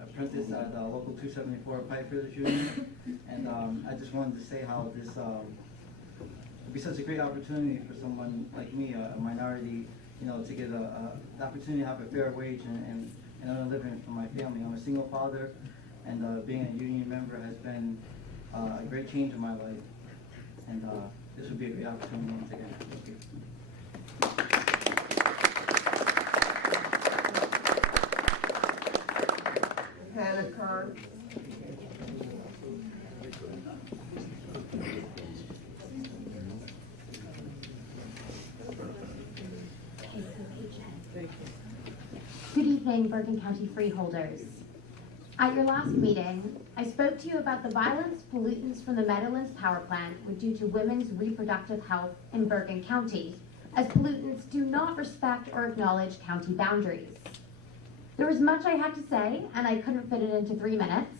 apprentice at the local 274 Pipe Fitters Union, and I just wanted to say how this would be such a great opportunity for someone like me, a minority, to get the opportunity to have a fair wage and earn a living for my family. I'm a single father, and being a union member has been a great change in my life, and this would be a great opportunity once again. Thank you. Hannah Khan? Good evening, Bergen County Freeholders. At your last meeting, I spoke to you about the violence pollutants from the Meadowlands Power Plant were due to women's reproductive health in Bergen County, as pollutants do not respect or acknowledge county boundaries. There was much I had to say, and I couldn't fit it into 3 minutes,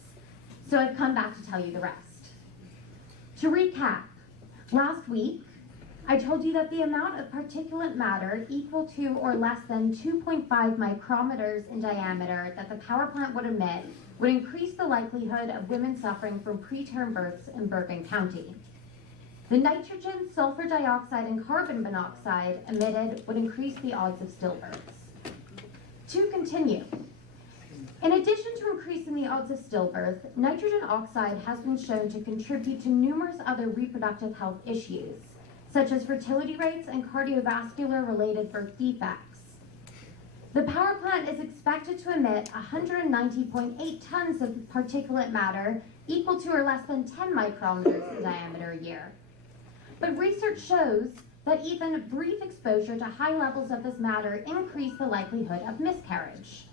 so I've come back to tell you the rest. To recap, last week, I told you that the amount of particulate matter equal to or less than 2.5 micrometers in diameter that the power plant would emit would increase the likelihood of women suffering from preterm births in Bergen County. The nitrogen, sulfur dioxide, and carbon monoxide emitted would increase the odds of stillbirths. To continue, in addition to increasing the odds of stillbirth, nitrogen oxide has been shown to contribute to numerous other reproductive health issues, such as fertility rates and cardiovascular-related birth defects. The power plant is expected to emit 190.8 tons of particulate matter equal to or less than 10 micrometers in diameter a year. But research shows that even brief exposure to high levels of this matter increase the likelihood of miscarriage.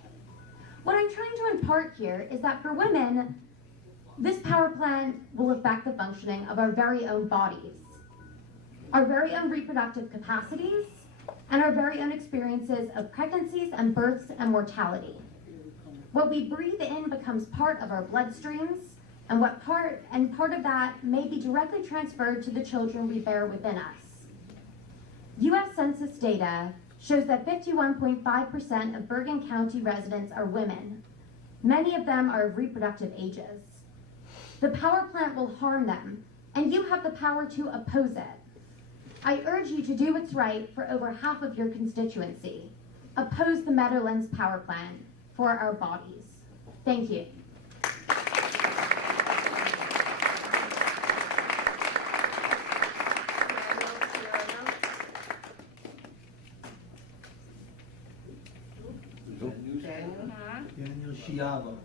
What I'm trying to impart here is that for women, this power plant will affect the functioning of our very own bodies, our very own reproductive capacities, and our very own experiences of pregnancies and births and mortality. What we breathe in becomes part of our bloodstreams, and part of that may be directly transferred to the children we bear within us. U.S. Census data shows that 51.5% of Bergen County residents are women. Many of them are of reproductive ages. The power plant will harm them, and you have the power to oppose it. I urge you to do what's right for over half of your constituency. Oppose the Meadowlands power plant for our bodies. Thank you. Daniel Sciallo.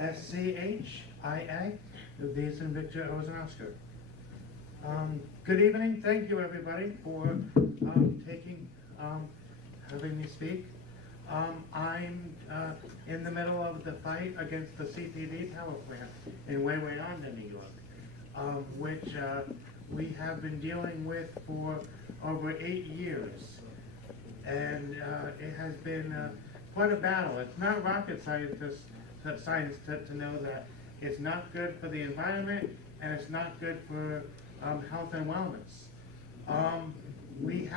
SCHIA, Vincent Victor Ozenowski. Good evening. Thank you, everybody, for having me speak. I'm in the middle of the fight against the CPD power plant in Wayanda, New York, which we have been dealing with for over 8 years. And it has been quite a battle. It's not rocket science to know that it's not good for the environment and it's not good for health and wellness. We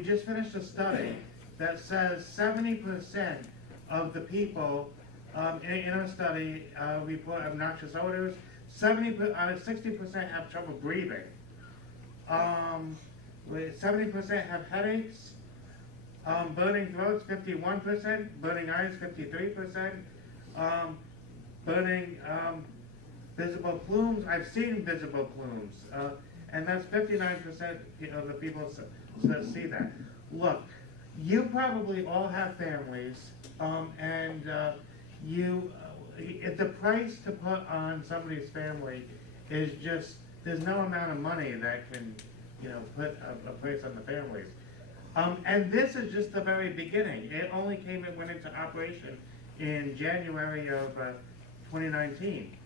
just finished a study that says 70% of the people in our study report obnoxious odors. 60% have trouble breathing. 70% have headaches. Burning throats, 51%. Burning eyes, 53%. Burning visible plumes. I've seen visible plumes, and that's 59% of the people that see that. Look, you probably all have families, and if the price to put on somebody's family is just, there's no amount of money that can, put a price on the families. And this is just the very beginning. It only went into operation in January of 2019.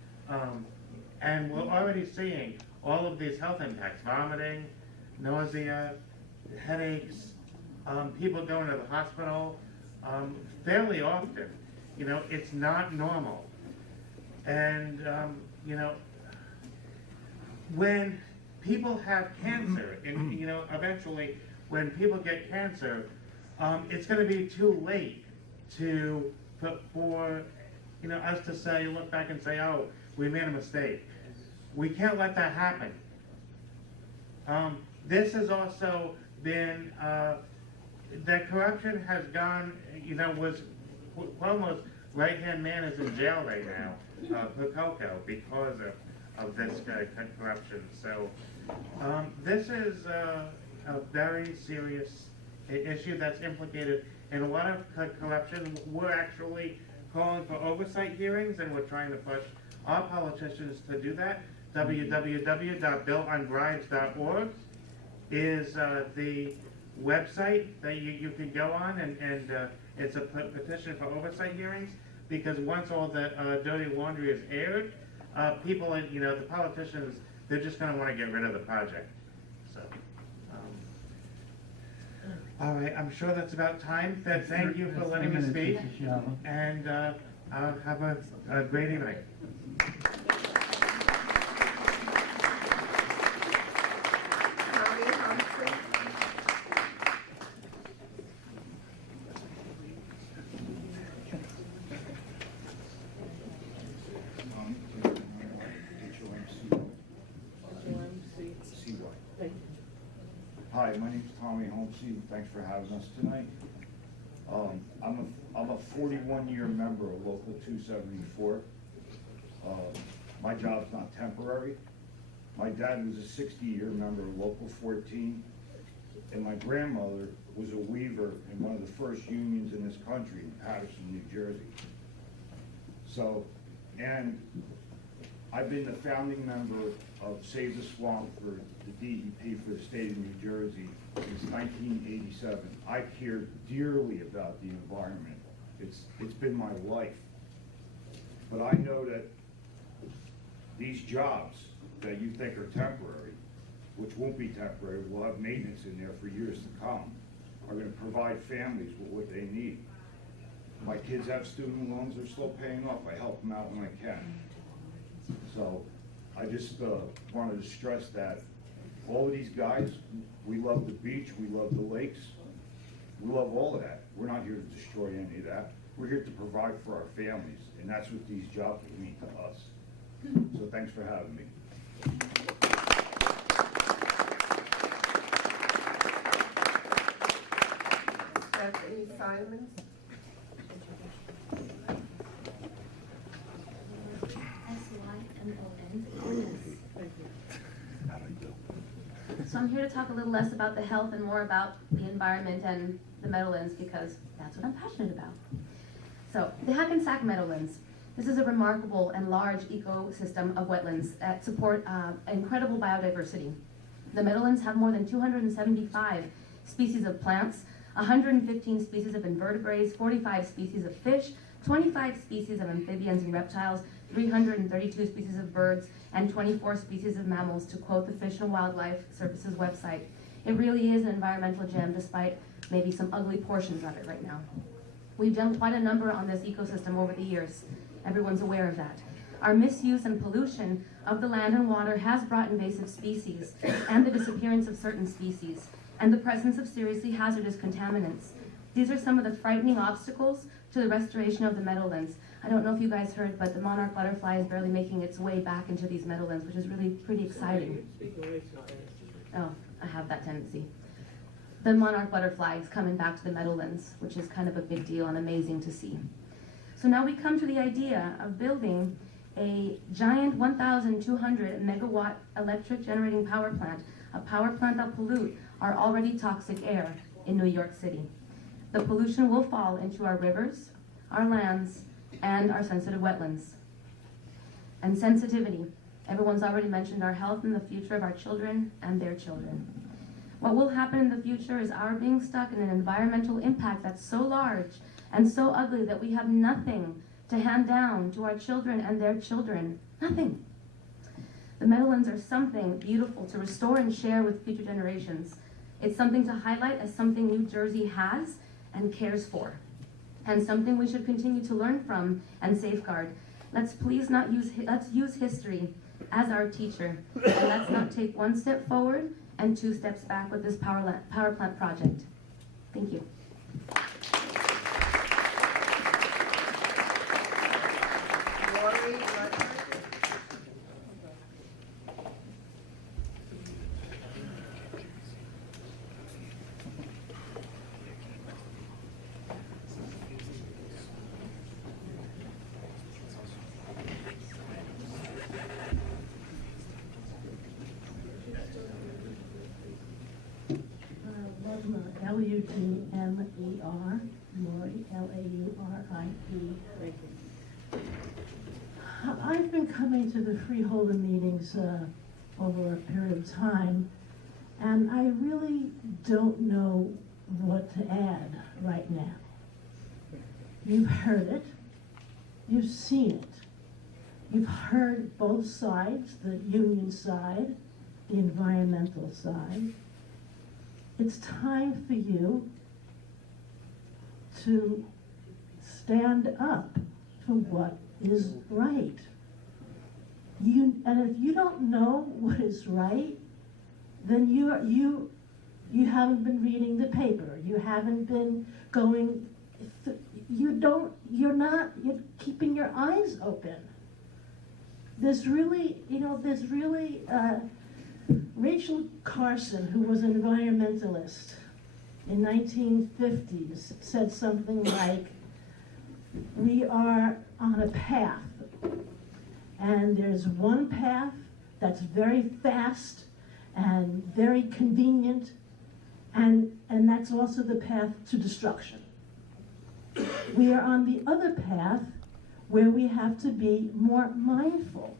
And we're already seeing all of these health impacts: vomiting, nausea, headaches, people going to the hospital fairly often. It's not normal. And, when people have cancer, and, eventually when people get cancer, it's going to be too late for us to say, look back and say, oh, we made a mistake. We can't let that happen. This has also been, that corruption has gone, was Cuomo's right-hand man is in jail right now, Pococo, because of this corruption. So this is a very serious issue that's implicated in a lot of corruption. We're actually calling for oversight hearings, and we're trying to push our politicians to do that. www.billonbribes.org is the website that you can go on, and it's a petition for oversight hearings, because once all the dirty laundry is aired, people, the politicians, they're just going to want to get rid of the project. So, All right, I'm sure that's about time. Thank you for letting me speak, and have a great evening. Hi, my name's Tommy Holmesy. Thanks for having us tonight. I'm a 41-year member of Local 274. My job's not temporary. My dad was a 60-year member of Local 14, and my grandmother was a weaver in one of the first unions in this country in Paterson, New Jersey. So, and I've been the founding member of Save the Swamp for the DEP for the state of New Jersey since 1987. I care dearly about the environment. It's been my life. But I know that these jobs that you think are temporary, which won't be temporary, will have maintenance in there for years to come, are going to provide families with what they need. My kids have student loans they're still paying off. I help them out when I can. So I just wanted to stress that all of these guys, we love the beach, we love the lakes, we love all of that. We're not here to destroy any of that. We're here to provide for our families, and that's what these jobs mean to us. So thanks for having me. Stephanie Simons. So I'm here to talk a little less about the health and more about the environment and the Meadowlands because that's what I'm passionate about. So the Hackensack Meadowlands. This is a remarkable and large ecosystem of wetlands that support incredible biodiversity. The Meadowlands have more than 275 species of plants, 115 species of invertebrates, 45 species of fish, 25 species of amphibians and reptiles, 332 species of birds, and 24 species of mammals, to quote the Fish and Wildlife Service's website. It really is an environmental gem, despite maybe some ugly portions of it right now. We've done quite a number on this ecosystem over the years. Everyone's aware of that. Our misuse and pollution of the land and water has brought invasive species and the disappearance of certain species, and the presence of seriously hazardous contaminants. These are some of the frightening obstacles to the restoration of the Meadowlands. I don't know if you guys heard, but the monarch butterfly is barely making its way back into these Meadowlands, which is really pretty exciting. Oh, I have that tendency. The monarch butterfly is coming back to the Meadowlands, which is kind of a big deal and amazing to see. So now we come to the idea of building a giant 1,200 megawatt electric generating power plant, a power plant that pollute our already toxic air in New York City. The pollution will fall into our rivers, our lands, and our sensitive wetlands. And sensitivity. Everyone's already mentioned our health and the future of our children and their children. What will happen in the future is our being stuck in an environmental impact that's so large and so ugly that we have nothing to hand down to our children and their children. Nothing. The Meadowlands are something beautiful to restore and share with future generations. It's something to highlight as something New Jersey has and cares for, and something we should continue to learn from and safeguard. Let's use history as our teacher, and let's not take one step forward and 2 steps back with this power plant project. Thank you. L-U-T-M-E-R, Lori, L-A-U-R-I-E. I've been coming to the Freeholder meetings over a period of time, and I really don't know what to add right now. You've heard it, you've seen it, you've heard both sides, the union side, the environmental side. it's time for you to stand up for what is right. And if you don't know what is right, then you haven't been reading the paper. You haven't been going. You're keeping your eyes open. There's really, Rachel Carson, who was an environmentalist in 1950s, said something like, we are on a path, and there's one path that's very fast and very convenient, and that's also the path to destruction. We are on the other path where we have to be more mindful.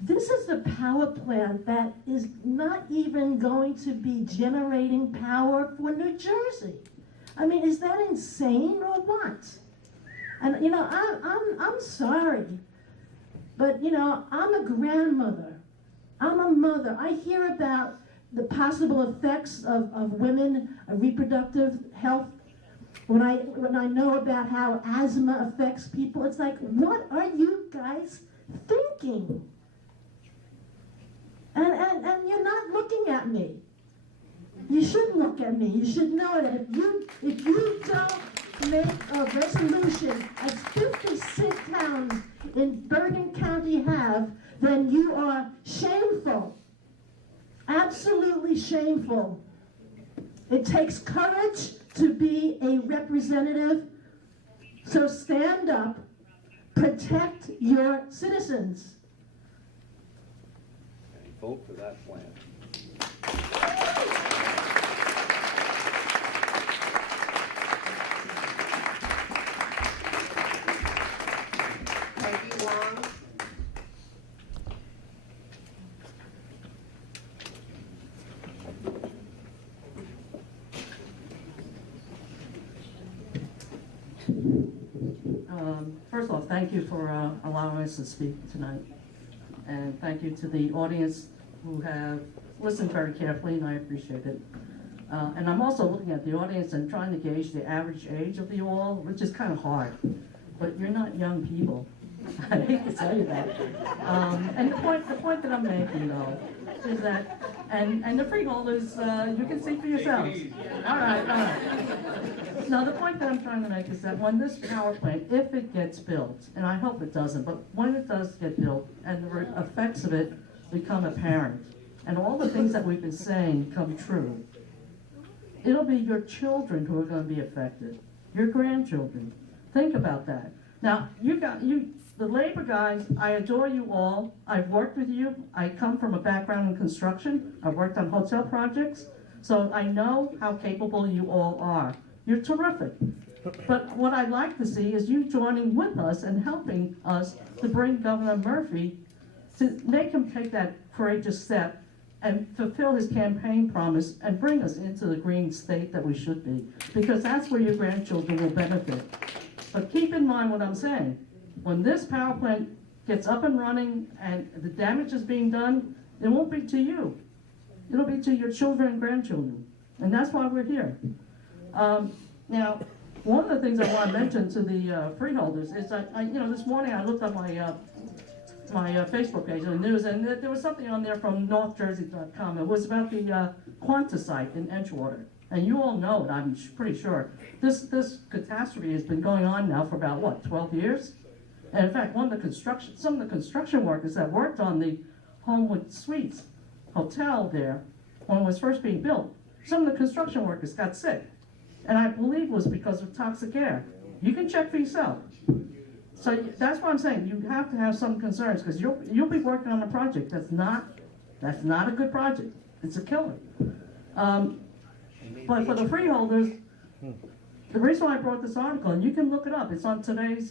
This is a power plant that is not even going to be generating power for New Jersey. I mean, is that insane or what? And I'm sorry, but I'm a grandmother. I'm a mother. I hear about the possible effects of women, reproductive health. When I know about how asthma affects people, it's like, what are you guys thinking? And you're not looking at me. You should look at me. You should know that if you don't make a resolution as 56 towns in Bergen County have, then you are shameful. Absolutely shameful. It takes courage to be a representative. So stand up, protect your citizens. Vote for that plan. Peggy Wong. First of all, thank you for allowing us to speak tonight. And thank you to the audience who have listened very carefully, and I appreciate it. And I'm also looking at the audience and trying to gauge the average age of you all, which is kind of hard. But you're not young people. I hate to tell you that. And the point that I'm making, though, is that, and the freeholders, you can see for yourselves. All right. Now, the point that I'm trying to make is that when this power plant, if it gets built, and I hope it doesn't, but when it does get built and the effects of it become apparent, and all the things that we've been saying come true, it'll be your children who are going to be affected, your grandchildren. Think about that. Now, the labor guys, I adore you all. I've worked with you. I come from a background in construction. I've worked on hotel projects, so I know how capable you all are. You're terrific. But what I'd like to see is you joining with us and helping us to bring Governor Murphy, to make him take that courageous step and fulfill his campaign promise and bring us into the green state that we should be. Because that's where your grandchildren will benefit. But keep in mind what I'm saying. When this power plant gets up and running and the damage is being done, it won't be to you. It'll be to your children and grandchildren. And that's why we're here. Now, one of the things I want to mention to the freeholders is that, this morning I looked up my Facebook page on the news, and there was something on there from NorthJersey.com. It was about the Quanta site in Edgewater. And you all know it, I'm pretty sure. This catastrophe has been going on now for about, 12 years? And in fact, some of the construction workers that worked on the Homewood Suites hotel there, when it was first being built, some of the construction workers got sick. And I believe it was because of toxic air. You can check for yourself. So that's what I'm saying. You have to have some concerns, because you'll be working on a project that's not a good project. It's a killer. But for the freeholders, the reason why I brought this article, and you can look it up, it's on today's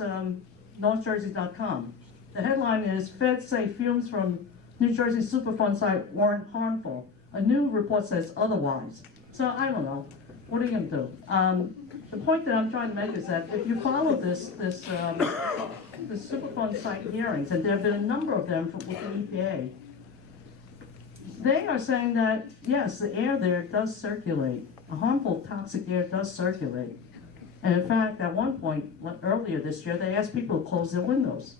NorthJersey.com. The headline is, Feds say fumes from New Jersey Superfund site weren't harmful. A new report says otherwise. So I don't know. What are you going to do? The point that I'm trying to make is that if you follow this Superfund site hearings, and there have been a number of them with the EPA, they are saying that, yes, the air there does circulate, harmful toxic air does circulate. And in fact, at one point, earlier this year, they asked people to close their windows.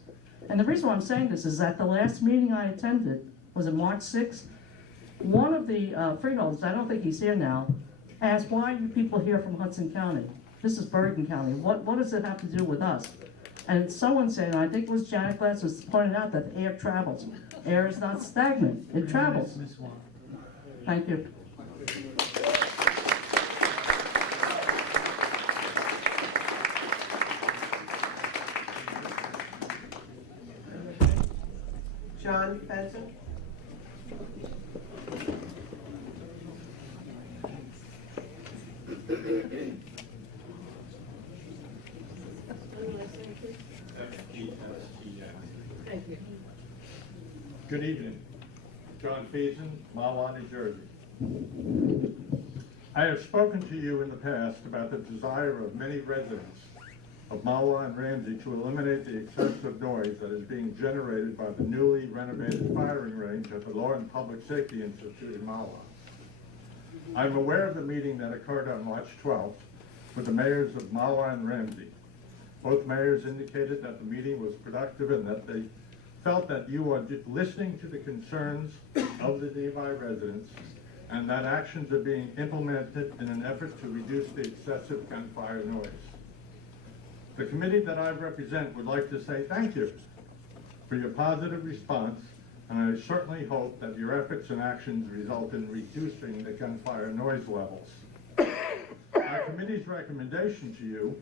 And the reason why I'm saying this is that the last meeting I attended was on March 6th. One of the freeholders, I don't think he's here now, asked, why are you people here from Hudson County? This is Bergen County. What does it have to do with us? And someone said, and I think it was Janet Glass, was pointed out that the air travels. Air is not stagnant, it travels. Thank you. John Benson. Thank you. Good evening. John Feason, Mahwah, New Jersey. I have spoken to you in the past about the desire of many residents of Mahwah and Ramsey to eliminate the excessive noise that is being generated by the newly renovated firing range at the Law and Public Safety Institute in Mahwah. I'm aware of the meeting that occurred on March 12th with the mayors of Mahwah and Ramsey. Both mayors indicated that the meeting was productive and that they felt that you are listening to the concerns of the nearby residents and that actions are being implemented in an effort to reduce the excessive gunfire noise. The committee that I represent would like to say thank you for your positive response, and I certainly hope that your efforts and actions result in reducing the gunfire noise levels. Our committee's recommendation to you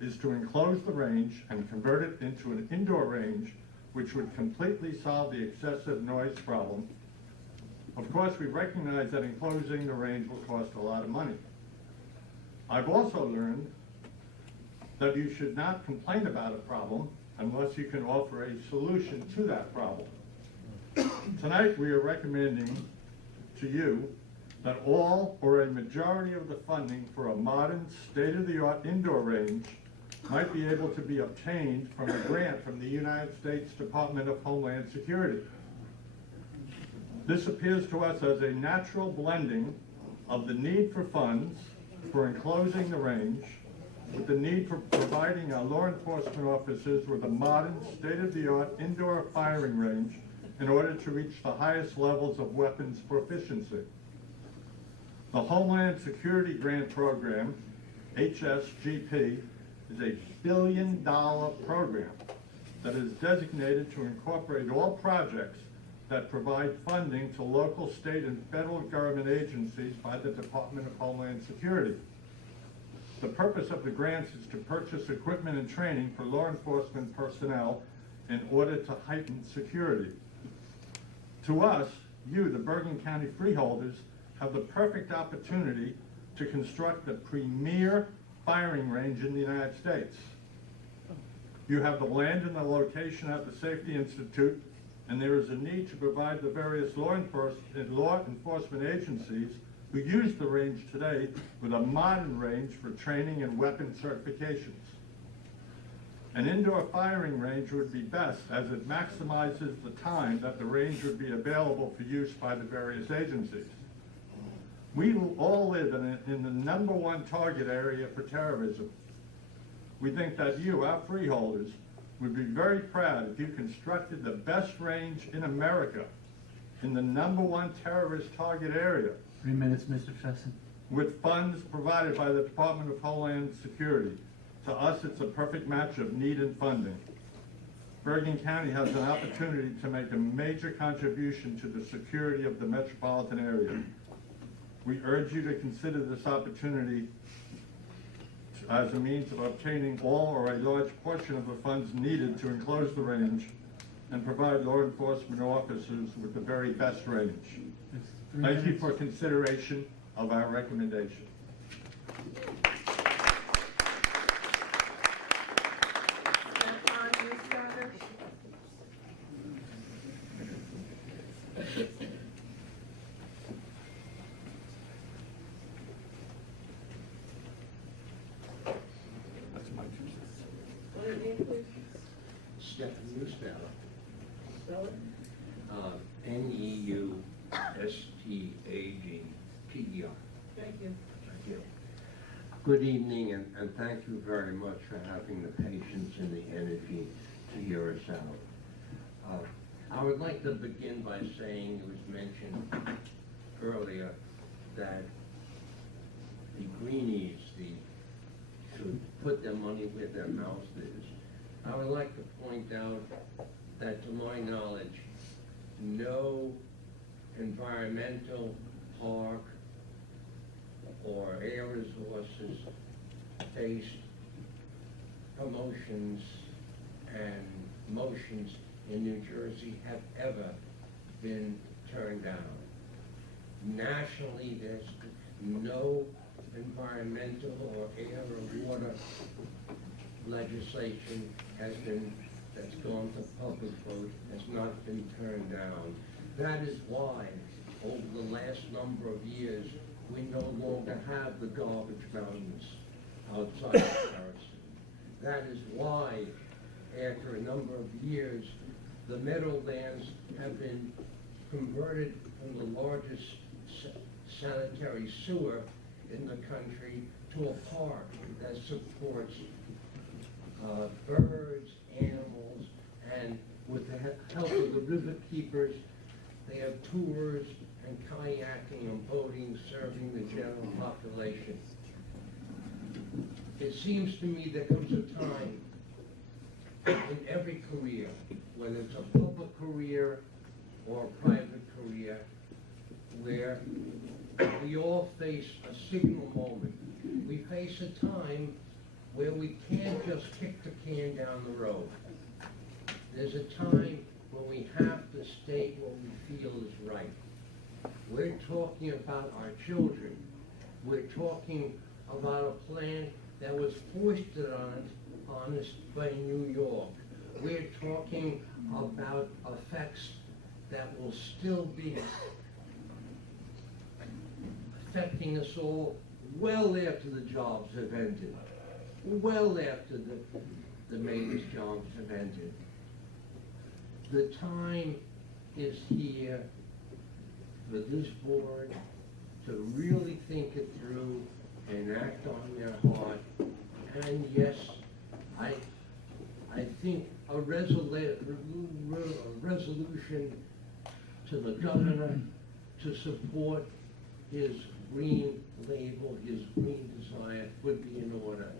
is to enclose the range and convert it into an indoor range, which would completely solve the excessive noise problem. Of course, we recognize that enclosing the range will cost a lot of money. I've also learned that you should not complain about a problem unless you can offer a solution to that problem. Tonight, we are recommending to you that all or a majority of the funding for a modern, state-of-the-art indoor range might be able to be obtained from a grant from the United States Department of Homeland Security. This appears to us as a natural blending of the need for funds for enclosing the range with the need for providing our law enforcement officers with a modern, state-of-the-art indoor firing range in order to reach the highest levels of weapons proficiency. The Homeland Security Grant Program, HSGP, is a billion-dollar program that is designated to incorporate all projects that provide funding to local, state, and federal government agencies by the Department of Homeland Security. The purpose of the grants is to purchase equipment and training for law enforcement personnel in order to heighten security. To us, you, the Bergen County freeholders, have the perfect opportunity to construct the premier firing range in the United States. You have the land and the location at the Safety Institute, and there is a need to provide the various law enforcement agencies who use the range today with a modern range for training and weapon certifications. An indoor firing range would be best as it maximizes the time that the range would be available for use by the various agencies. We will all live in the #1 target area for terrorism. We think that you, our freeholders, would be very proud if you constructed the best range in America in the #1 terrorist target area. 3 minutes, Mr. Fesson. With funds provided by the Department of Homeland Security. To us, it's a perfect match of need and funding. Bergen County has an opportunity to make a major contribution to the security of the metropolitan area. We urge you to consider this opportunity as a means of obtaining all or a large portion of the funds needed to enclose the range and provide law enforcement officers with the very best range. Thank you for consideration of our recommendation. That's my 2 cents. What is it, please? Stephanie Neustadt. Spell it. Neustadger. Thank you. you. Good evening, and thank you very much for having the patience and the energy to hear us out. I would like to begin by saying, it was mentioned earlier, that the greenies should put their money where their mouth is. I would like to point out that, to my knowledge, no environmental park or air resources based promotions and motions in New Jersey have ever been turned down. Nationally, there's no environmental or air or water legislation that's gone to public vote, has not been turned down. That is why, over the last number of years, we no longer have the garbage mountains outside of Harrison. That is why, after a number of years, the meadowlands have been converted from the largest sanitary sewer in the country to a park that supports birds, animals, and with the help of the river keepers, they have tours and kayaking and boating serving the general population. It seems to me there comes a time in every career, whether it's a public career or a private career, where we all face a signal moment. We face a time where we can't just kick the can down the road. There's a time when we have to state what we feel is right. We're talking about our children. We're talking about a plan that was foisted on us by New York. We're talking about effects that will still be affecting us all well after the jobs have ended, well after the maintenance jobs have ended. The time is here for this board to really think it through and act on their heart. And yes, I think a resolution to the governor to support his green label, his green desire, would be in order.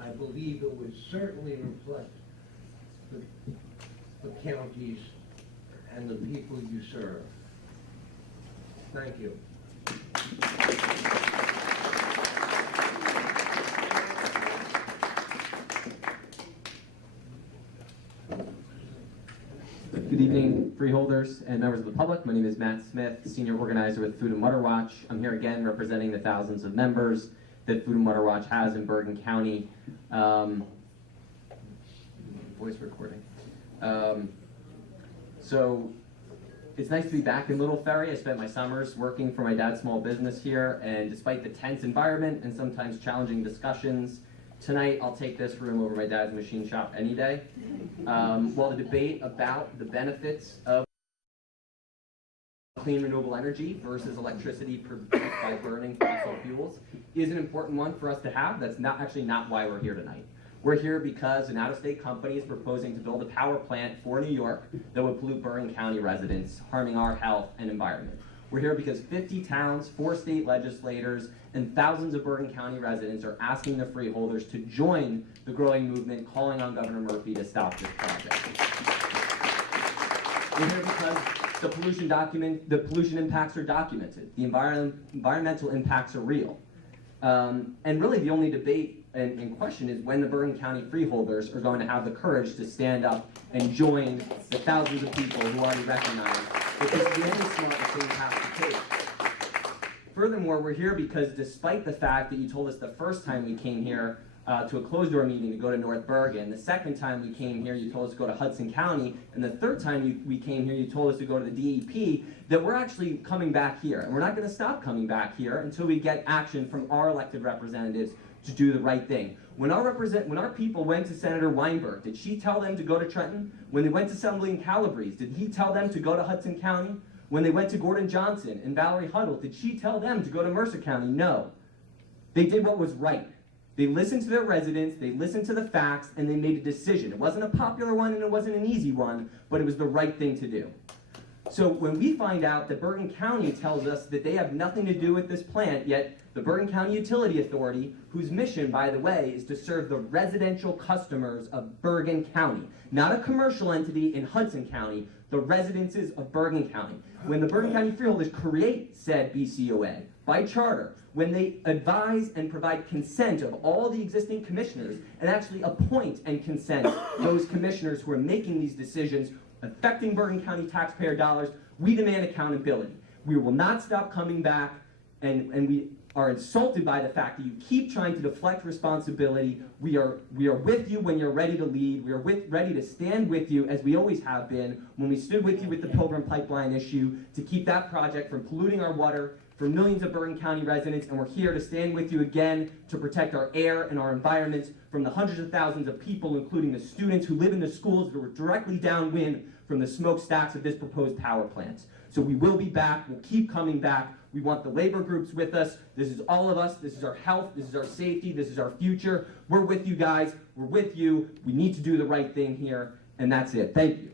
I believe it would certainly reflect the counties and the people you serve. Thank you. Good evening, freeholders and members of the public. My name is Matt Smith, Senior Organizer with Food and Water Watch. I'm here again representing the thousands of members that Food and Water Watch has in Bergen County. Voice recording. So it's nice to be back in Little Ferry. I spent my summers working for my dad's small business here, and despite the tense environment and sometimes challenging discussions, tonight I'll take this room over my dad's machine shop any day. While the debate about the benefits of clean renewable energy versus electricity produced by burning fossil fuels is an important one for us to have, that's actually not why we're here tonight. We're here because an out-of-state company is proposing to build a power plant for New York that would pollute Bergen County residents, harming our health and environment. We're here because 50 towns, 4 state legislators, and thousands of Bergen County residents are asking the freeholders to join the growing movement calling on Governor Murphy to stop this project. We're here because the pollution impacts are documented. The environmental impacts are real. And really the only debate in question is when the Bergen County freeholders are going to have the courage to stand up and join the thousands of people who already recognize that this is the only smart thing we have to take. Furthermore, we're here because despite the fact that you told us the first time we came here to a closed-door meeting to go to North Bergen, the second time we came here you told us to go to Hudson County, and the third time we came here you told us to go to the DEP, that we're actually coming back here. And we're not going to stop coming back here until we get action from our elected representatives to do the right thing. When our people went to Senator Weinberg, did she tell them to go to Trenton? When they went to Assemblyman Calabrese, did he tell them to go to Hudson County? When they went to Gordon Johnson and Valerie Huddle, did she tell them to go to Mercer County? No. They did what was right. They listened to their residents, they listened to the facts, and they made a decision. It wasn't a popular one and it wasn't an easy one, but it was the right thing to do. So when we find out that Bergen County tells us that they have nothing to do with this plant, yet the Bergen County Utility Authority, whose mission, by the way, is to serve the residential customers of Bergen County, not a commercial entity in Hudson County, the residences of Bergen County. When the Bergen County Freeholders create said BCOA by charter, when they advise and provide consent of all the existing commissioners and actually appoint and consent those commissioners who are making these decisions affecting Bergen County taxpayer dollars, we demand accountability. We will not stop coming back, and we are insulted by the fact that you keep trying to deflect responsibility. We are with you when you're ready to lead. We are ready to stand with you, as we always have been, when we stood with you with the Pilgrim Pipeline issue, to keep that project from polluting our water for millions of Bergen County residents, and we're here to stand with you again to protect our air and our environment from the hundreds of thousands of people, including the students who live in the schools that were directly downwind from the smokestacks of this proposed power plant. So we will be back. We'll keep coming back. We want the labor groups with us. This is all of us. This is our health. This is our safety. This is our future. We're with you guys. We're with you. We need to do the right thing here, and that's it. Thank you.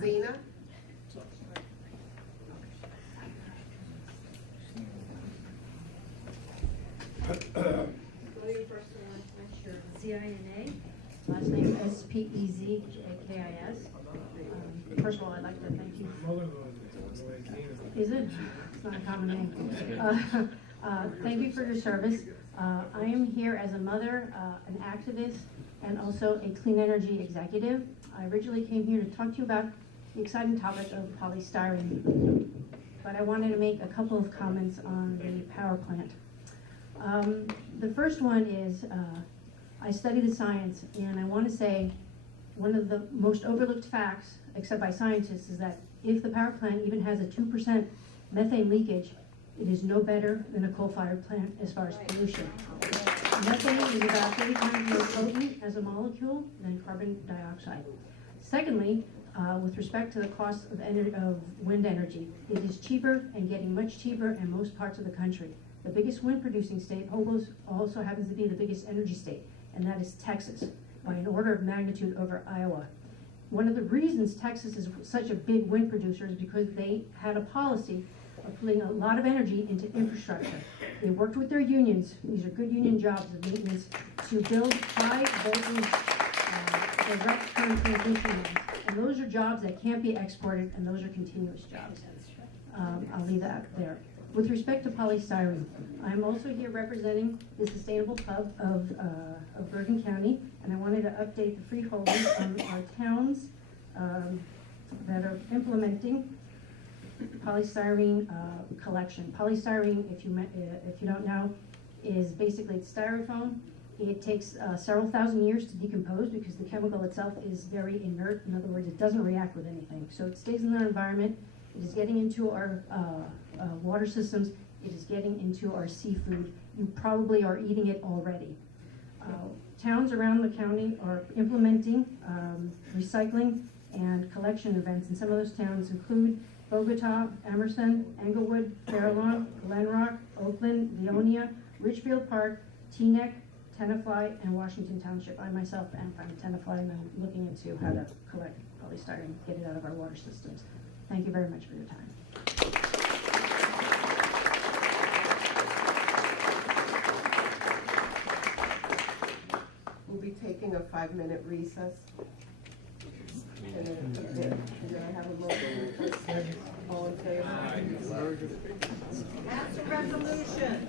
Zena? Z-I-N-A, last name S-P-E-Z-A-K-I-S. First of all, I'd like to thank you. Is it? It's not a common name. Thank you for your service. I am here as a mother, an activist, and also a clean energy executive. I originally came here to talk to you about the exciting topic of polystyrene, but I wanted to make a couple of comments on the power plant. The first one is, I study the science, and I want to say one of the most overlooked facts, except by scientists, is that if the power plant even has a 2% methane leakage, it is no better than a coal-fired plant as far as pollution. Methane is about 30 times more potent as a molecule than carbon dioxide. Secondly, with respect to the cost of wind energy, it is cheaper and getting much cheaper in most parts of the country. The biggest wind producing state also happens to be the biggest energy state, and that is Texas, by an order of magnitude over Iowa. One of the reasons Texas is such a big wind producer is because they had a policy of putting a lot of energy into infrastructure. They worked with their unions, these are good union jobs of maintenance, to build high voltage direct current transmission lines. And those are jobs that can't be exported, and those are continuous jobs. I'll leave that there. With respect to polystyrene, I'm also here representing the Sustainable Pub of Bergen County, and I wanted to update the freeholders on our towns that are implementing polystyrene collection. Polystyrene, if you don't know, is basically it's styrofoam. It takes several thousand years to decompose because the chemical itself is very inert. In other words, it doesn't react with anything. So it stays in our environment. It is getting into our water systems. It is getting into our seafood. You probably are eating it already. Towns around the county are implementing recycling and collection events, and some of those towns include Bogota, Emerson, Englewood, Fairlawn, Glen Rock, Oakland, Leonia, Richfield Park, Teaneck, Tenafly, and Washington Township. I myself am from Tenafly, and I'm looking into how to collect polystyrene, get it out of our water systems. Thank you very much for your time. We'll be taking a 5-minute recess. And then I have a motion. All in favor? That's a resolution.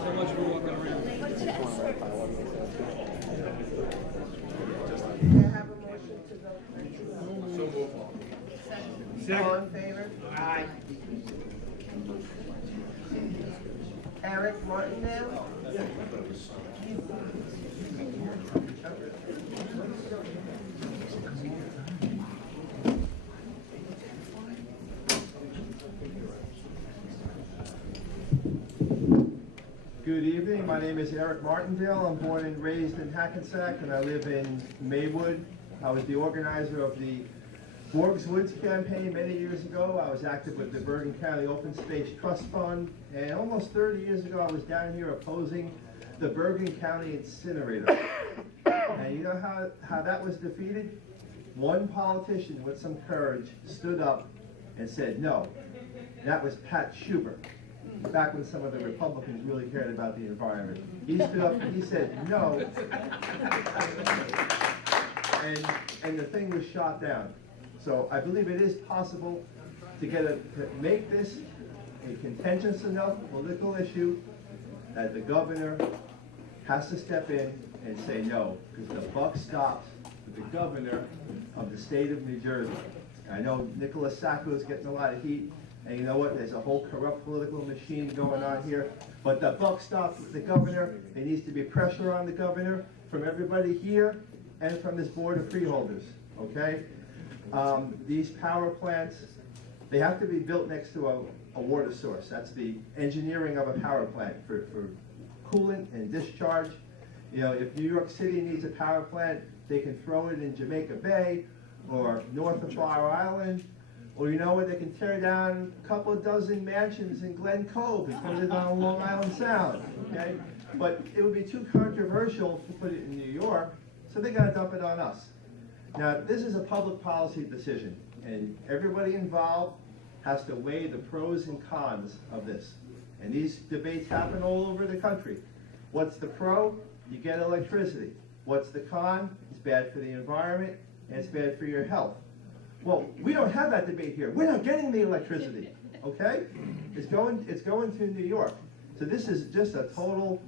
So much for walking around. May I have a motion to go? So moved. All in favor? Aye. Eric Martindale? Good evening. My name is Eric Martindale. I'm born and raised in Hackensack, and I live in Maywood. I was the organizer of the Borgs Woods campaign many years ago. I was active with the Bergen County Open Space Trust Fund, and almost 30 years ago I was down here opposing the Bergen County incinerator. And you know how that was defeated? One politician with some courage stood up and said no. That was Pat Schubert, back when some of the Republicans really cared about the environment. He stood up and he said no, and the thing was shot down. So I believe it is possible to make this a contentious enough political issue that the governor has to step in and say no, because the buck stops with the governor of the state of New Jersey. I know Nicholas Sacco is getting a lot of heat, and you know what, there's a whole corrupt political machine going on here, but the buck stops with the governor. There needs to be pressure on the governor from everybody here and from this board of freeholders, okay? These power plants, they have to be built next to a water source. That's the engineering of a power plant for coolant and discharge. You know, if New York City needs a power plant, they can throw it in Jamaica Bay or north of Fire Island, or you know what, they can tear down a couple of dozen mansions in Glen Cove and put it on Long Island Sound, okay? But it would be too controversial to put it in New York, so they gotta dump it on us. Now, this is a public policy decision, and everybody involved has to weigh the pros and cons of this. And these debates happen all over the country. What's the pro? You get electricity. What's the con? It's bad for the environment, and it's bad for your health. Well, we don't have that debate here. We're not getting the electricity, okay? It's going to New York. So this is just a total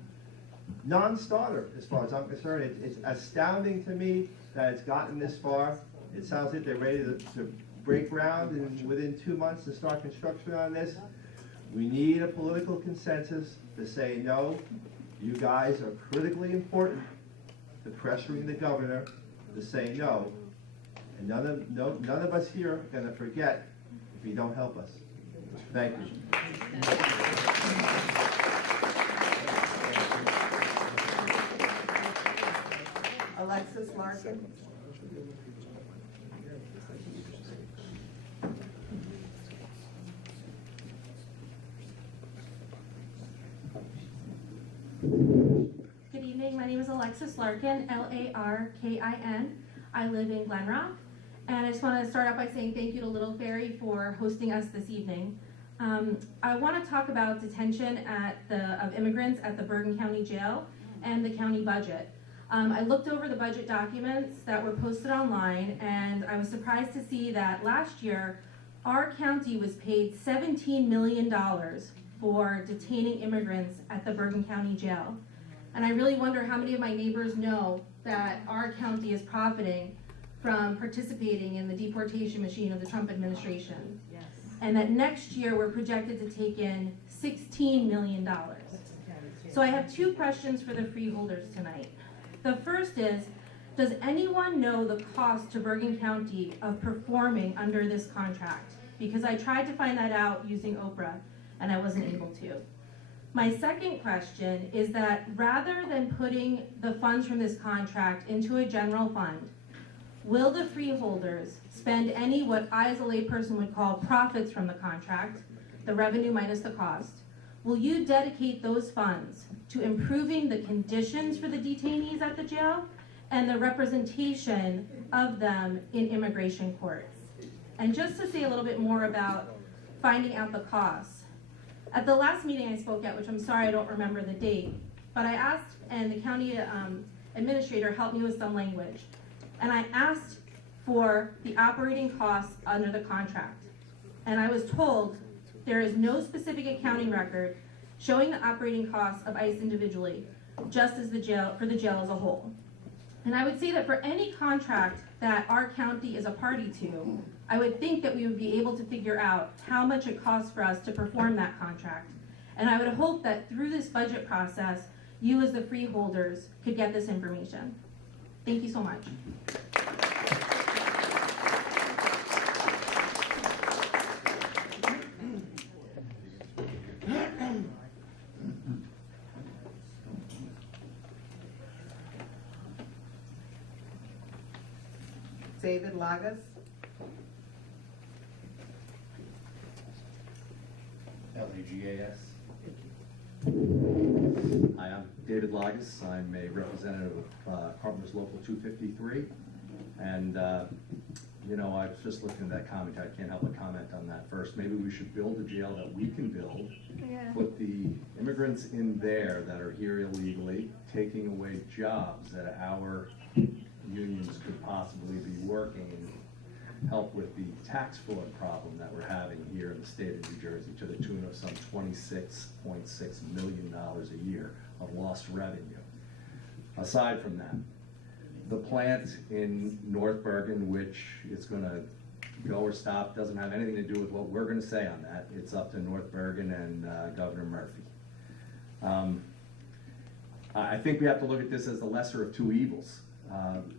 non-starter as far as I'm concerned. It's astounding to me that it's gotten this far. It sounds like they're ready to break ground and within 2 months to start construction on this. We need a political consensus to say no. You guys are critically important to pressuring the governor to say no. And none of us here are going to forget if you don't help us. Thank you. Alexis Larkin. Good evening, my name is Alexis Larkin, L-A-R-K-I-N. I live in Glen Rock, and I just want to start out by saying thank you to Little Ferry for hosting us this evening. I want to talk about detention of immigrants at the Bergen County Jail and the county budget. I looked over the budget documents that were posted online, and I was surprised to see that last year our county was paid $17 million for detaining immigrants at the Bergen County Jail. And I really wonder how many of my neighbors know that our county is profiting from participating in the deportation machine of the Trump administration. Yes. And that next year we're projected to take in $16 million. So I have two questions for the freeholders tonight. The first is, does anyone know the cost to Bergen County of performing under this contract? Because I tried to find that out using Oprah, and I wasn't able to. My second question is that rather than putting the funds from this contract into a general fund, will the freeholders spend any what I as a layperson would call profits from the contract, the revenue minus the cost? Will you dedicate those funds to improving the conditions for the detainees at the jail and the representation of them in immigration courts? And just to say a little bit more about finding out the costs, at the last meeting I spoke at, which I'm sorry I don't remember the date, but I asked, and the county administrator helped me with some language, and I asked for the operating costs under the contract. And I was told there is no specific accounting record showing the operating costs of ICE individually, just as for the jail as a whole. And I would say that for any contract that our county is a party to, I would think that we would be able to figure out how much it costs for us to perform that contract. And I would hope that through this budget process, you as the freeholders could get this information. Thank you so much. David Lagas. Lagas. Hi, I'm David Lagas. I'm a representative of Carpenter's Local 253. And, you know, I was just looking at that comment. I can't help but comment on that first. Maybe we should build a jail that we can build, put the immigrants in there that are here illegally, taking away jobs that our unions could possibly be working, and help with the tax fraud problem that we're having here in the state of New Jersey to the tune of some $26.6 million a year of lost revenue. Aside from that, the plant in North Bergen, which is going to go or stop, doesn't have anything to do with what we're going to say on that. It's up to North Bergen and Governor Murphy. I think we have to look at this as the lesser of two evils.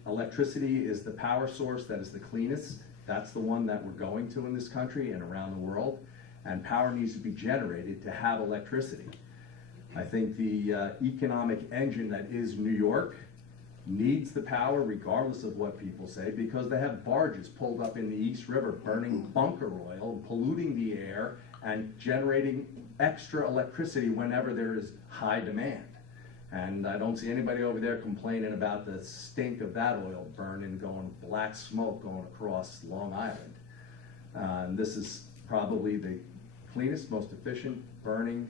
Electricity is the power source that is the cleanest. That's the one that we're going to in this country and around the world. And power needs to be generated to have electricity. I think the economic engine that is New York needs the power regardless of what people say, because they have barges pulled up in the East River burning bunker oil, polluting the air, and generating extra electricity whenever there is high demand. And I don't see anybody over there complaining about the stink of that oil burning, going black smoke going across Long Island. And this is probably the cleanest, most efficient burning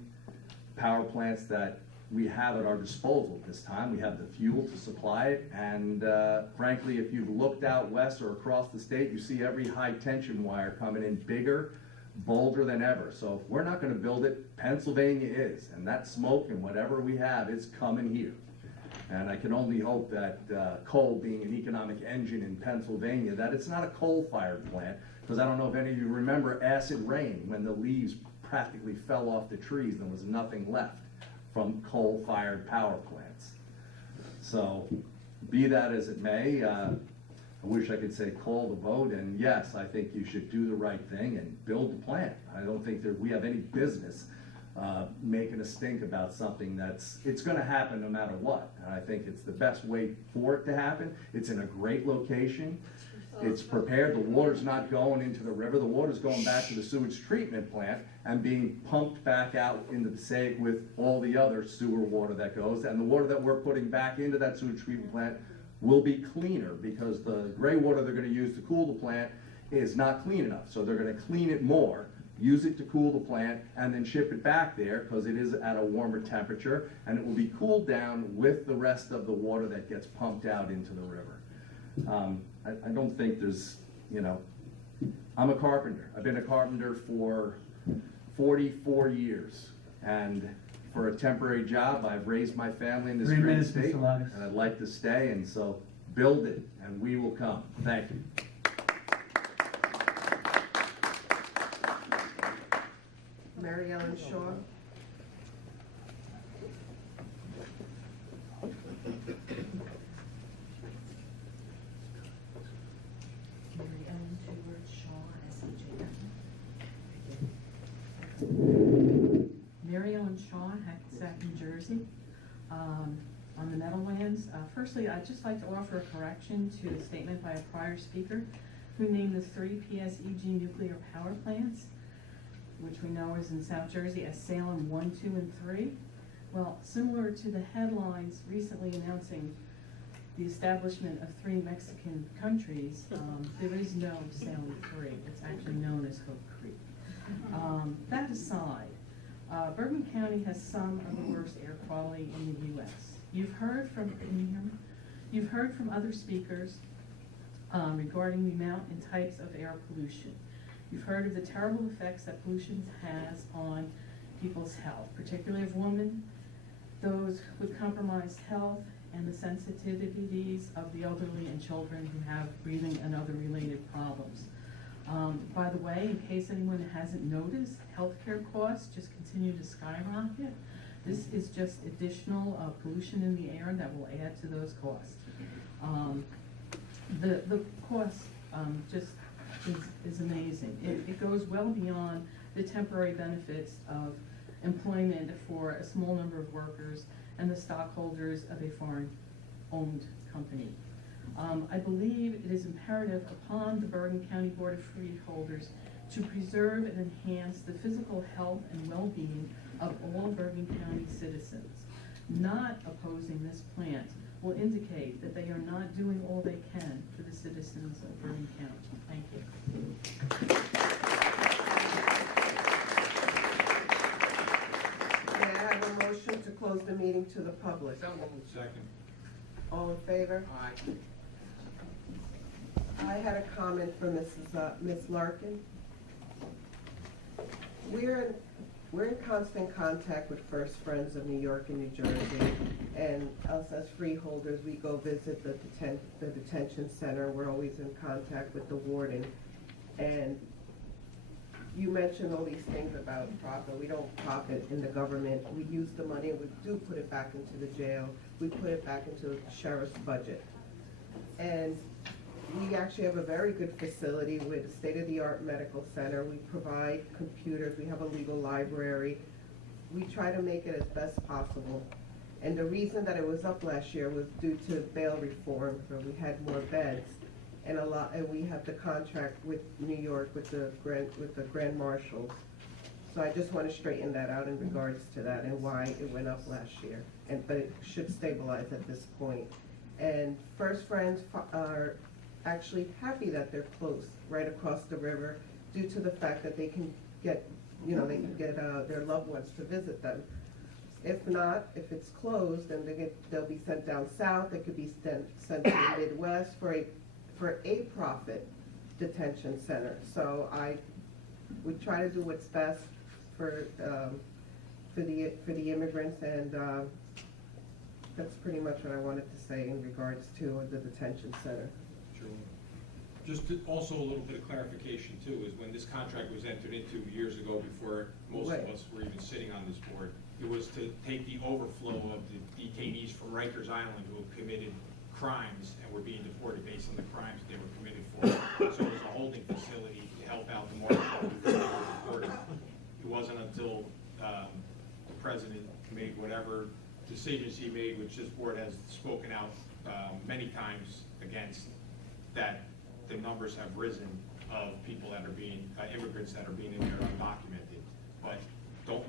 power plants that we have at our disposal at this time. We have the fuel to supply it, and frankly, if you've looked out west or across the state, you see every high tension wire coming in bigger, bolder than ever. So if we're not going to build it, Pennsylvania is, and that smoke and whatever we have is coming here. And I can only hope that coal being an economic engine in Pennsylvania, that it's not a coal-fired plant, because I don't know if any of you remember acid rain when the leaves practically fell off the trees and there was nothing left from coal-fired power plants. So be that as it may, I wish I could say call the vote, and yes, I think you should do the right thing and build the plant. I don't think that we have any business making a stink about something it's going to happen no matter what. And I think it's the best way for it to happen. It's in a great location. It's prepared. The water's not going into the river. The water's going back to the sewage treatment plant and being pumped back out into the Passaic with all the other sewer water that goes. And the water that we're putting back into that sewage treatment plant will be cleaner, because the gray water they're going to use to cool the plant is not clean enough. So they're going to clean it more, use it to cool the plant, and then ship it back there because it is at a warmer temperature, and it will be cooled down with the rest of the water that gets pumped out into the river. I don't think there's, you know, I'm a carpenter. I've been a carpenter for 44 years, and for a temporary job, I've raised my family in this great state, and I'd like to stay, and so build it, and we will come. Thank you. Mary Ellen Shaw. Mary Ellen Shaw, Hackensack, New Jersey, on the Meadowlands. Firstly, I'd just like to offer a correction to a statement by a prior speaker who named the 3 PSEG nuclear power plants, which we know is in South Jersey, as Salem 1, 2, and 3. Well, similar to the headlines recently announcing the establishment of 3 Mexican countries, there is no Salem 3. It's actually known as Hope Creek. That aside, Bergen County has some of the worst air quality in the U.S. You've heard from, can you hear me? You've heard from other speakers regarding the amount and types of air pollution. You've heard of the terrible effects that pollution has on people's health, particularly of women, those with compromised health, and the sensitivities of the elderly and children who have breathing and other related problems. By the way, in case anyone hasn't noticed, healthcare costs just continue to skyrocket. This is just additional pollution in the air that will add to those costs. The cost just is amazing. It goes well beyond the temporary benefits of employment for a small number of workers and the stockholders of a foreign-owned company. I believe it is imperative upon the Bergen County Board of Freeholders to preserve and enhance the physical health and well-being of all Bergen County citizens. Not opposing this plant will indicate that they are not doing all they can for the citizens of Bergen County. Thank you. May I have a motion to close the meeting to the public? Second. All in favor? Aye. I had a comment from Ms. Larkin. We're in constant contact with First Friends of New York and New Jersey, and us as freeholders, we go visit the detention center. We're always in contact with the warden. And you mentioned all these things about profit. We don't profit in the government. We use the money and we do put it back into the jail. We put it back into the sheriff's budget. And we actually have a very good facility with a state-of-the-art medical center. We provide computers. We have a legal library. We try to make it as best possible. And the reason that it was up last year was due to bail reform, where we had more beds, and we have the contract with New York with the Grand Marshals. So I just want to straighten that out in regards to that and why it went up last year. But it should stabilize at this point. And First Friends are actually happy that they're close right across the river due to the fact that they can get, their loved ones to visit them. If not, if it's closed, then they'll be sent down south. They could be sent to the Midwest for a profit detention center. So I would try to do what's best for the immigrants, and that's pretty much what I wanted to say in regards to the detention center. Just also a little bit of clarification too, is when this contract was entered into years ago, before most of us were even sitting on this board, it was to take the overflow of the detainees from Rikers Island who have committed crimes and were being deported based on the crimes that they were committed for. So it was a holding facility to help out the more deported. It wasn't until the president made whatever decisions he made, which this board has spoken out many times against, that the numbers have risen of people that are being, immigrants that are being in there undocumented. But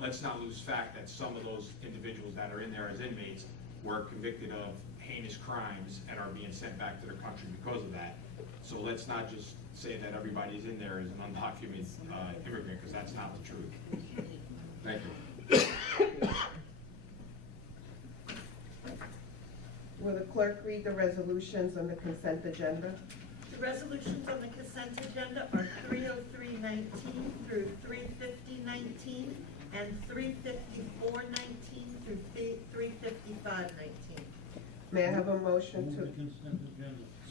let's not lose fact that some of those individuals that are in there as inmates were convicted of heinous crimes and are being sent back to their country because of that. So let's not just say that everybody is in there as an undocumented immigrant, because that's not the truth. Thank you. Will the clerk read the resolutions on the consent agenda? The resolutions on the consent agenda are 30319 through 35019 and 35419 through 35519. May I have a motion to?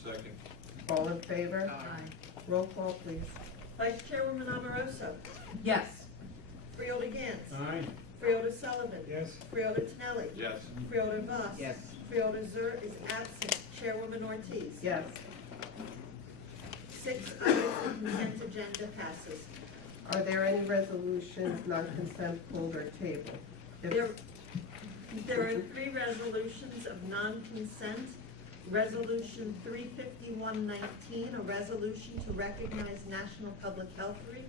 Second. All in favor? Aye. Roll call, please. Vice Chairwoman Amoroso. Yes. Freeholder Gantz. Aye. Freeholder Sullivan. Yes. Freeholder Tinelli. Yes. Freeholder Voss. Yes. Freeholder Zur is absent. Chairwoman Ortiz. Yes. 6 items on consent agenda passes. Are there any resolutions, non-consent, pulled or tabled? There are 3 resolutions of non-consent. Resolution 35119, a resolution to recognize National Public Health Week.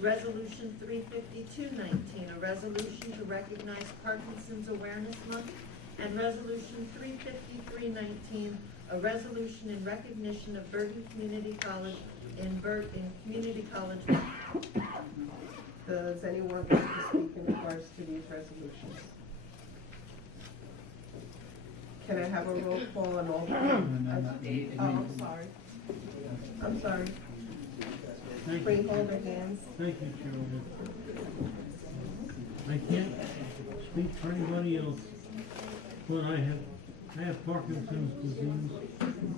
Resolution 35219, a resolution to recognize Parkinson's Awareness Month. And Resolution 35319, a resolution in recognition of Bergen Community College in Community College Month. Does anyone want to speak in regards to these resolutions? Can I have a roll call on all? I'm sorry. I'm sorry. Freeholder hands. Thank you, Chairwoman. I can't speak for anybody else, but I have Parkinson's disease,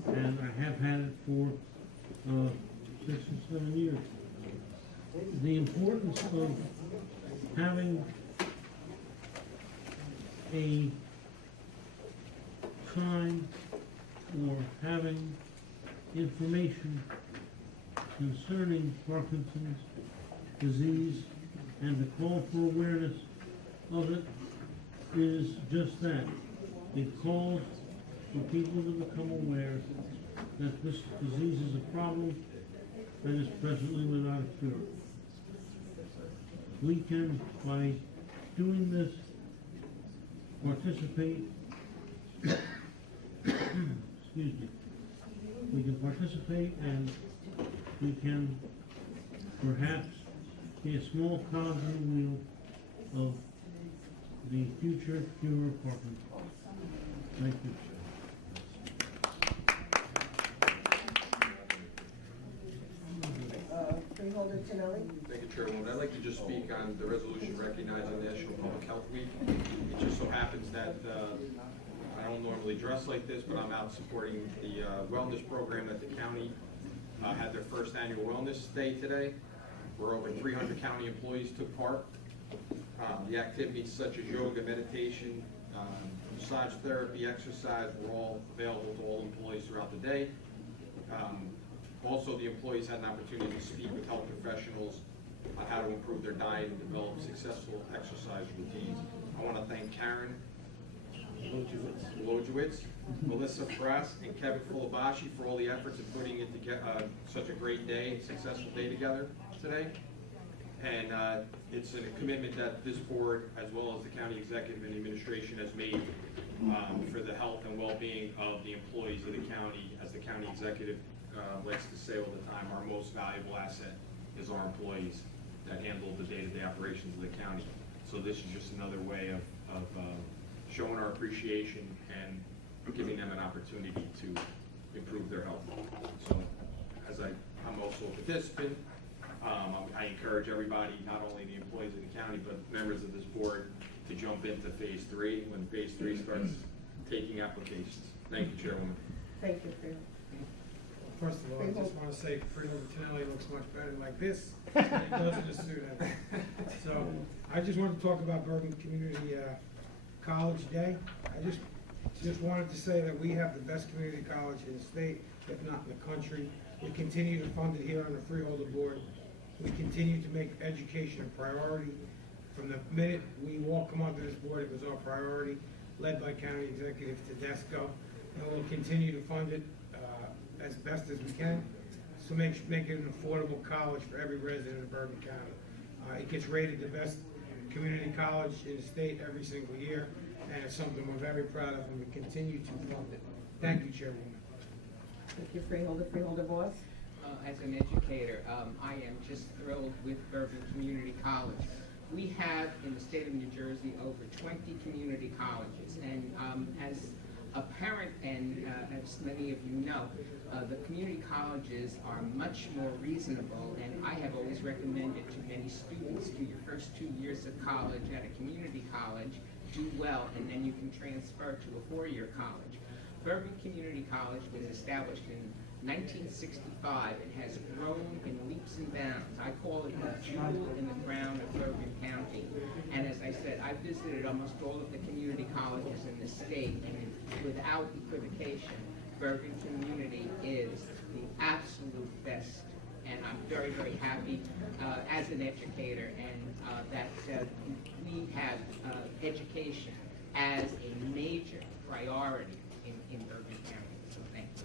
and I have had it for 6 or 7 years. The importance of having a sign or having information concerning Parkinson's disease and the call for awareness of it is just that. It calls for people to become aware that this disease is a problem and is presently without a cure. We can, by doing this, participate, excuse me, we can participate and we can perhaps be a small cog in the wheel of the future cure of Parkinson. Thank you. Freeholder Tinelli. Thank you, Chairwoman. I'd like to just speak on the resolution recognizing National Public Health Week. It just so happens that I don't normally dress like this, but I'm out supporting the wellness program that the county had their first annual wellness day today, where over 300 county employees took part. The activities such as yoga, meditation, massage therapy, exercise were all available to all employees throughout the day. Also, the employees had an opportunity to speak with health professionals on how to improve their diet and develop successful exercise routines. I want to thank Karen Wojciech, Melissa Frass, and Kevin Fulabashi for all the efforts in putting it together, such a great day, successful day together today. And it's a commitment that this board, as well as the county executive and administration, has made for the health and well-being of the employees of the county. As the county executive likes to say all the time, our most valuable asset is our employees that handle the day-to-day operations of the county. So this is just another way of showing our appreciation and giving them an opportunity to improve their health. So as I'm also a participant, I encourage everybody, not only the employees of the county, but members of this board, to jump into phase 3 when phase 3 starts taking applications. Thank you, Chairwoman. Thank you, Freeholder. First of all, I just want to say Freeholder Tinelli looks much better like this than he does in a suit. So I just want to talk about Bergen Community College Day. I just wanted to say that we have the best community college in the state, if not in the country. We continue to fund it here on the Freeholder Board. We continue to make education a priority. From the minute we all come onto this board, it was our priority, led by County Executive Tedesco, and we'll continue to fund it as best as we can, so make it an affordable college for every resident of Bergen County. It gets rated the best community college in the state every single year, and it's something we're very proud of, and we continue to fund it. Thank you, Chairwoman. Thank you, Freeholder. Freeholder Voss. As an educator, I am just thrilled with Bergen Community College. We have in the state of New Jersey over 20 community colleges, and as a parent and as many of you know, the community colleges are much more reasonable, and I have always recommended to many students, do your first 2 years of college at a community college, do well, and then you can transfer to a 4-year college. Bergen Community College was established in 1965 and has grown in leaps and bounds. I call it the jewel in the crown of Bergen County. And as I said, I visited almost all of the community colleges in the state, and without equivocation, Bergen Community is the absolute best. And I'm very, very happy as an educator and that we have education as a major priority in Bergen County. So thank you.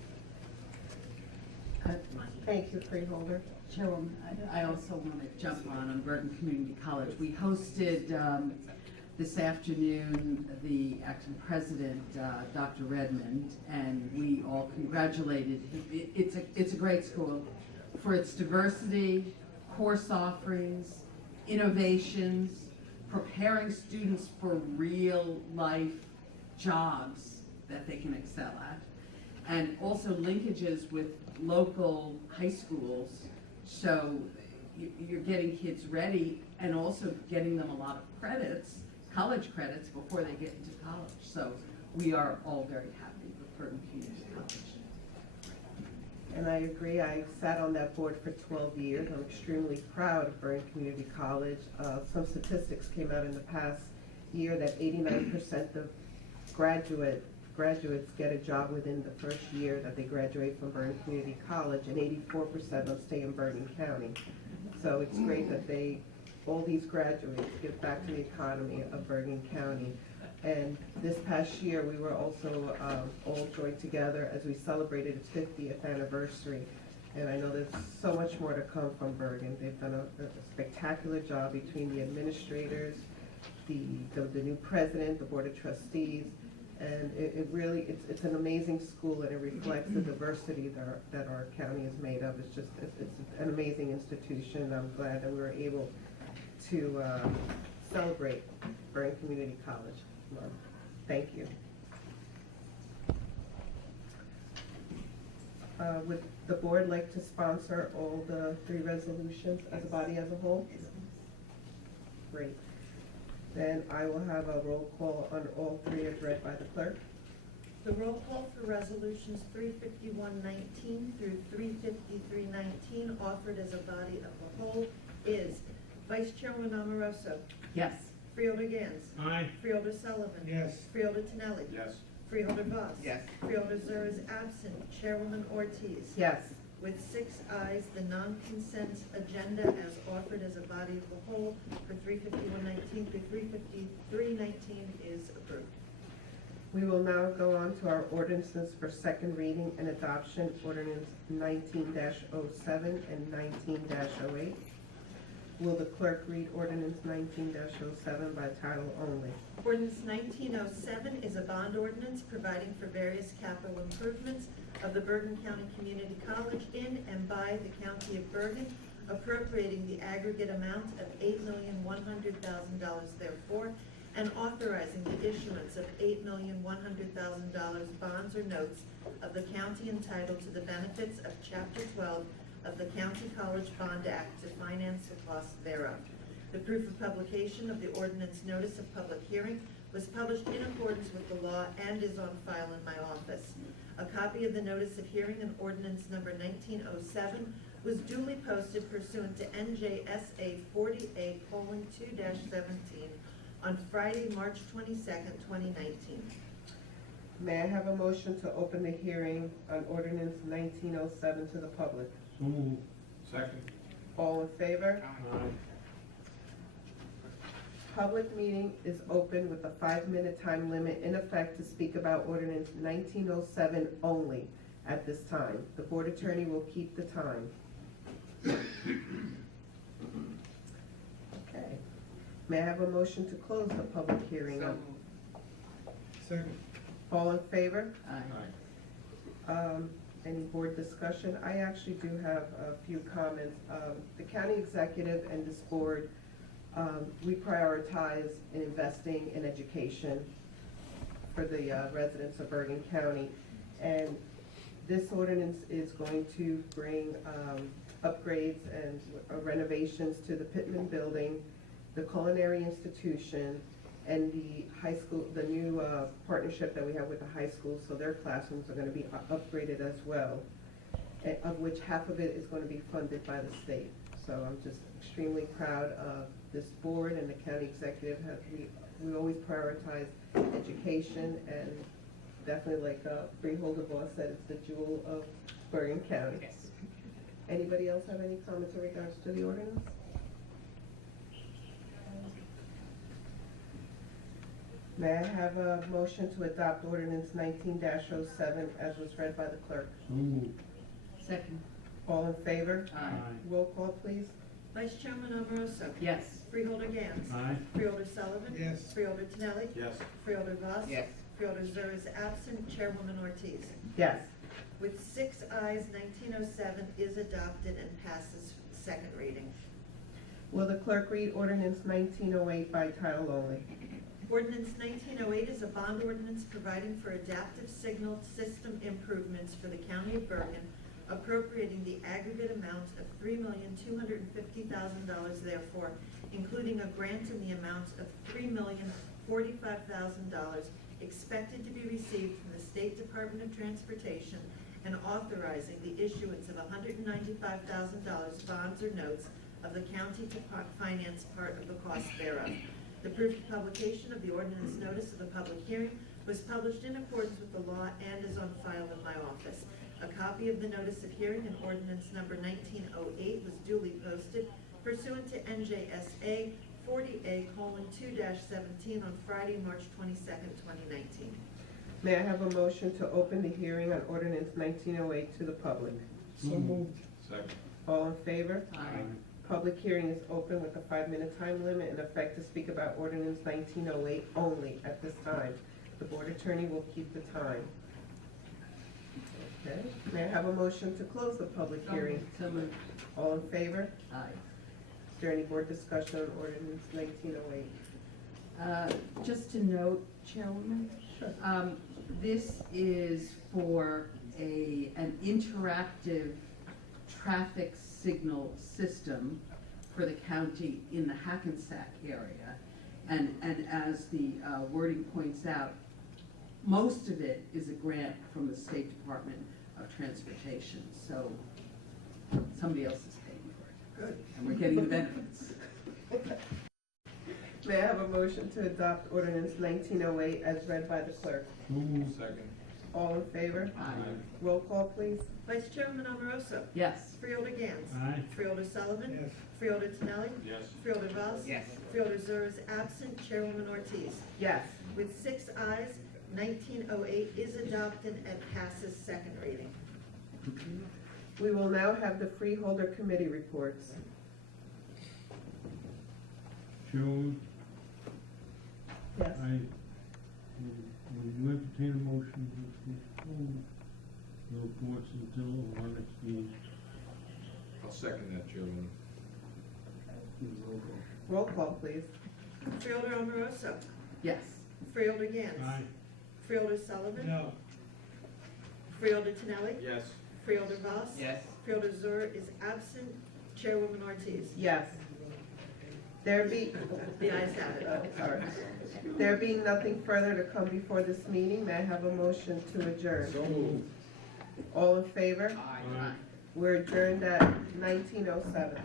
Thank you, Freeholder. Chairwoman, I also want to jump on Bergen Community College. We hosted this afternoon the acting president, Dr. Redmond, and we all congratulated him. It's a great school for its diversity, course offerings, innovations, preparing students for real life jobs that they can excel at, and also linkages with local high schools, so you're getting kids ready and also getting them a lot of credits, college credits, before they get into college. So we are all very happy with Bergen Community College. And I agree. I sat on that board for 12 years. I'm extremely proud of Bergen Community College. Some statistics came out in the past year that 89% of graduates get a job within the first year that they graduate from Bergen Community College, and 84% of them stay in Bergen County. So it's great that all these graduates give back to the economy of Bergen County. And this past year, we were also all joined together as we celebrated its 50th anniversary. And I know there's so much more to come from Bergen. They've done a spectacular job between the administrators, the new president, the board of trustees, and it really, it's an amazing school, and it reflects the diversity that our county is made of. It's an amazing institution. I'm glad that we were able to celebrate Bergen Community College Month. Thank you. Would the board like to sponsor all the 3 resolutions as a body as a whole? Great. Then I will have a roll call on all 3 as read by the clerk. The roll call for resolutions 35119 through 35319 offered as a body of the whole is Vice Chairwoman Amoroso. Yes. Freeholder Gans. Aye. Freeholder Sullivan. Yes. Freeholder Tinelli. Yes. Freeholder Voss. Yes. Freeholder Zur is absent. Chairwoman Ortiz. Yes. With 6 ayes, the non-consent agenda as offered as a body of the whole for 35119 through 35319 is approved. We will now go on to our ordinances for second reading and adoption, ordinance 19-07 and 19-08. Will the clerk read ordinance 19-07 by title only? Ordinance 1907 is a bond ordinance providing for various capital improvements of the Bergen County Community College in and by the County of Bergen, appropriating the aggregate amount of $8,100,000 therefore, and authorizing the issuance of $8,100,000 bonds or notes of the county entitled to the benefits of Chapter 12 of the County College Bond Act to finance the costs thereof. The proof of publication of the ordinance notice of public hearing was published in accordance with the law and is on file in my office. A copy of the notice of hearing and ordinance number 1907 was duly posted pursuant to NJSA 40A:2-17 on Friday, March 22nd, 2019. May I have a motion to open the hearing on ordinance 1907 to the public? So moved. Second. All in favor? Aye. Public meeting is open with a 5-minute time limit in effect to speak about ordinance 1907 only at this time. The board attorney will keep the time. Okay. May I have a motion to close the public hearing? Second. All in favor? Aye. Any board discussion? I actually do have a few comments. The county executive and this board, we prioritize in investing in education for the residents of Bergen County. And this ordinance is going to bring upgrades and renovations to the Pittman Building, the Culinary Institution, and the high school, the new partnership that we have with the high school, so their classrooms are going to be upgraded as well, of which half of it is going to be funded by the state. So I'm just extremely proud of this board and the county executive. We always prioritize education, and definitely, like Freeholder boss said, it's the jewel of Bergen County. Yes. Anybody else have any comments in regards to the ordinance? May I have a motion to adopt ordinance 19-07 as was read by the clerk? So moved. Second. All in favor? Aye. Roll call, please. Vice Chairman Amoroso. Yes. Freeholder Gans. Aye. Freeholder Sullivan. Yes. Freeholder Tinelli. Yes. Freeholder Voss. Yes. Freeholder Zur is absent. Chairwoman Ortiz. Yes. With 6 ayes, 1907 is adopted and passes second reading. Will the clerk read ordinance 1908 by title only? Ordinance 1908 is a bond ordinance providing for adaptive signal system improvements for the County of Bergen, appropriating the aggregate amount of $3,250,000 therefore, including a grant in the amount of $3,045,000 expected to be received from the State Department of Transportation, and authorizing the issuance of $195,000 bonds or notes of the county to finance part of the cost thereof. The proof of publication of the ordinance notice of the public hearing was published in accordance with the law and is on file in my office. A copy of the notice of hearing and ordinance number 1908 was duly posted pursuant to NJSA 40A:2-17 on Friday, March 22nd, 2019. May I have a motion to open the hearing on ordinance 1908 to the public? So moved. Second. All in favor? Aye. Public hearing is open with a 5-minute time limit in effect to speak about ordinance 1908 only at this time. The board attorney will keep the time. Okay, may I have a motion to close the public hearing? So moved. All in favor? Aye. Is there any board discussion on ordinance 1908? Just to note, Chairwoman, this is for an interactive traffic signal system for the county in the Hackensack area. And as the wording points out, most of it is a grant from the State Department of Transportation. So somebody else is paying for it. Good. And we're getting the benefits. May I have a motion to adopt ordinance 1908 as read by the clerk? So moved. Second. All in favor? Aye. Roll call, please. Vice Chairman Amoroso. Yes. Freeholder Gans. Aye. Freeholder Sullivan. Yes. Freeholder Tinelli. Yes. Freeholder Voss. Yes. Freeholder Zur is absent. Chairwoman Ortiz. Yes. With 6 ayes, 1908 is adopted and passes second reading. We will now have the Freeholder Committee reports. Chairwoman, Yes. I will entertain a motion to hold the reports until our next meeting. I'll second that, Chairman. Roll call, please. Freeholder Amoroso. Yes. Freeholder Gans. Aye. Freeholder Sullivan. No. Freeholder Tinelli. Yes. Freeholder Voss. Yes. Freeholder Zur is absent. Chairwoman Ortiz. Yes. There be, The ayes have it. sorry. There being nothing further to come before this meeting, may I have a motion to adjourn? So moved. All in favor? Aye. We're adjourned at 19:07.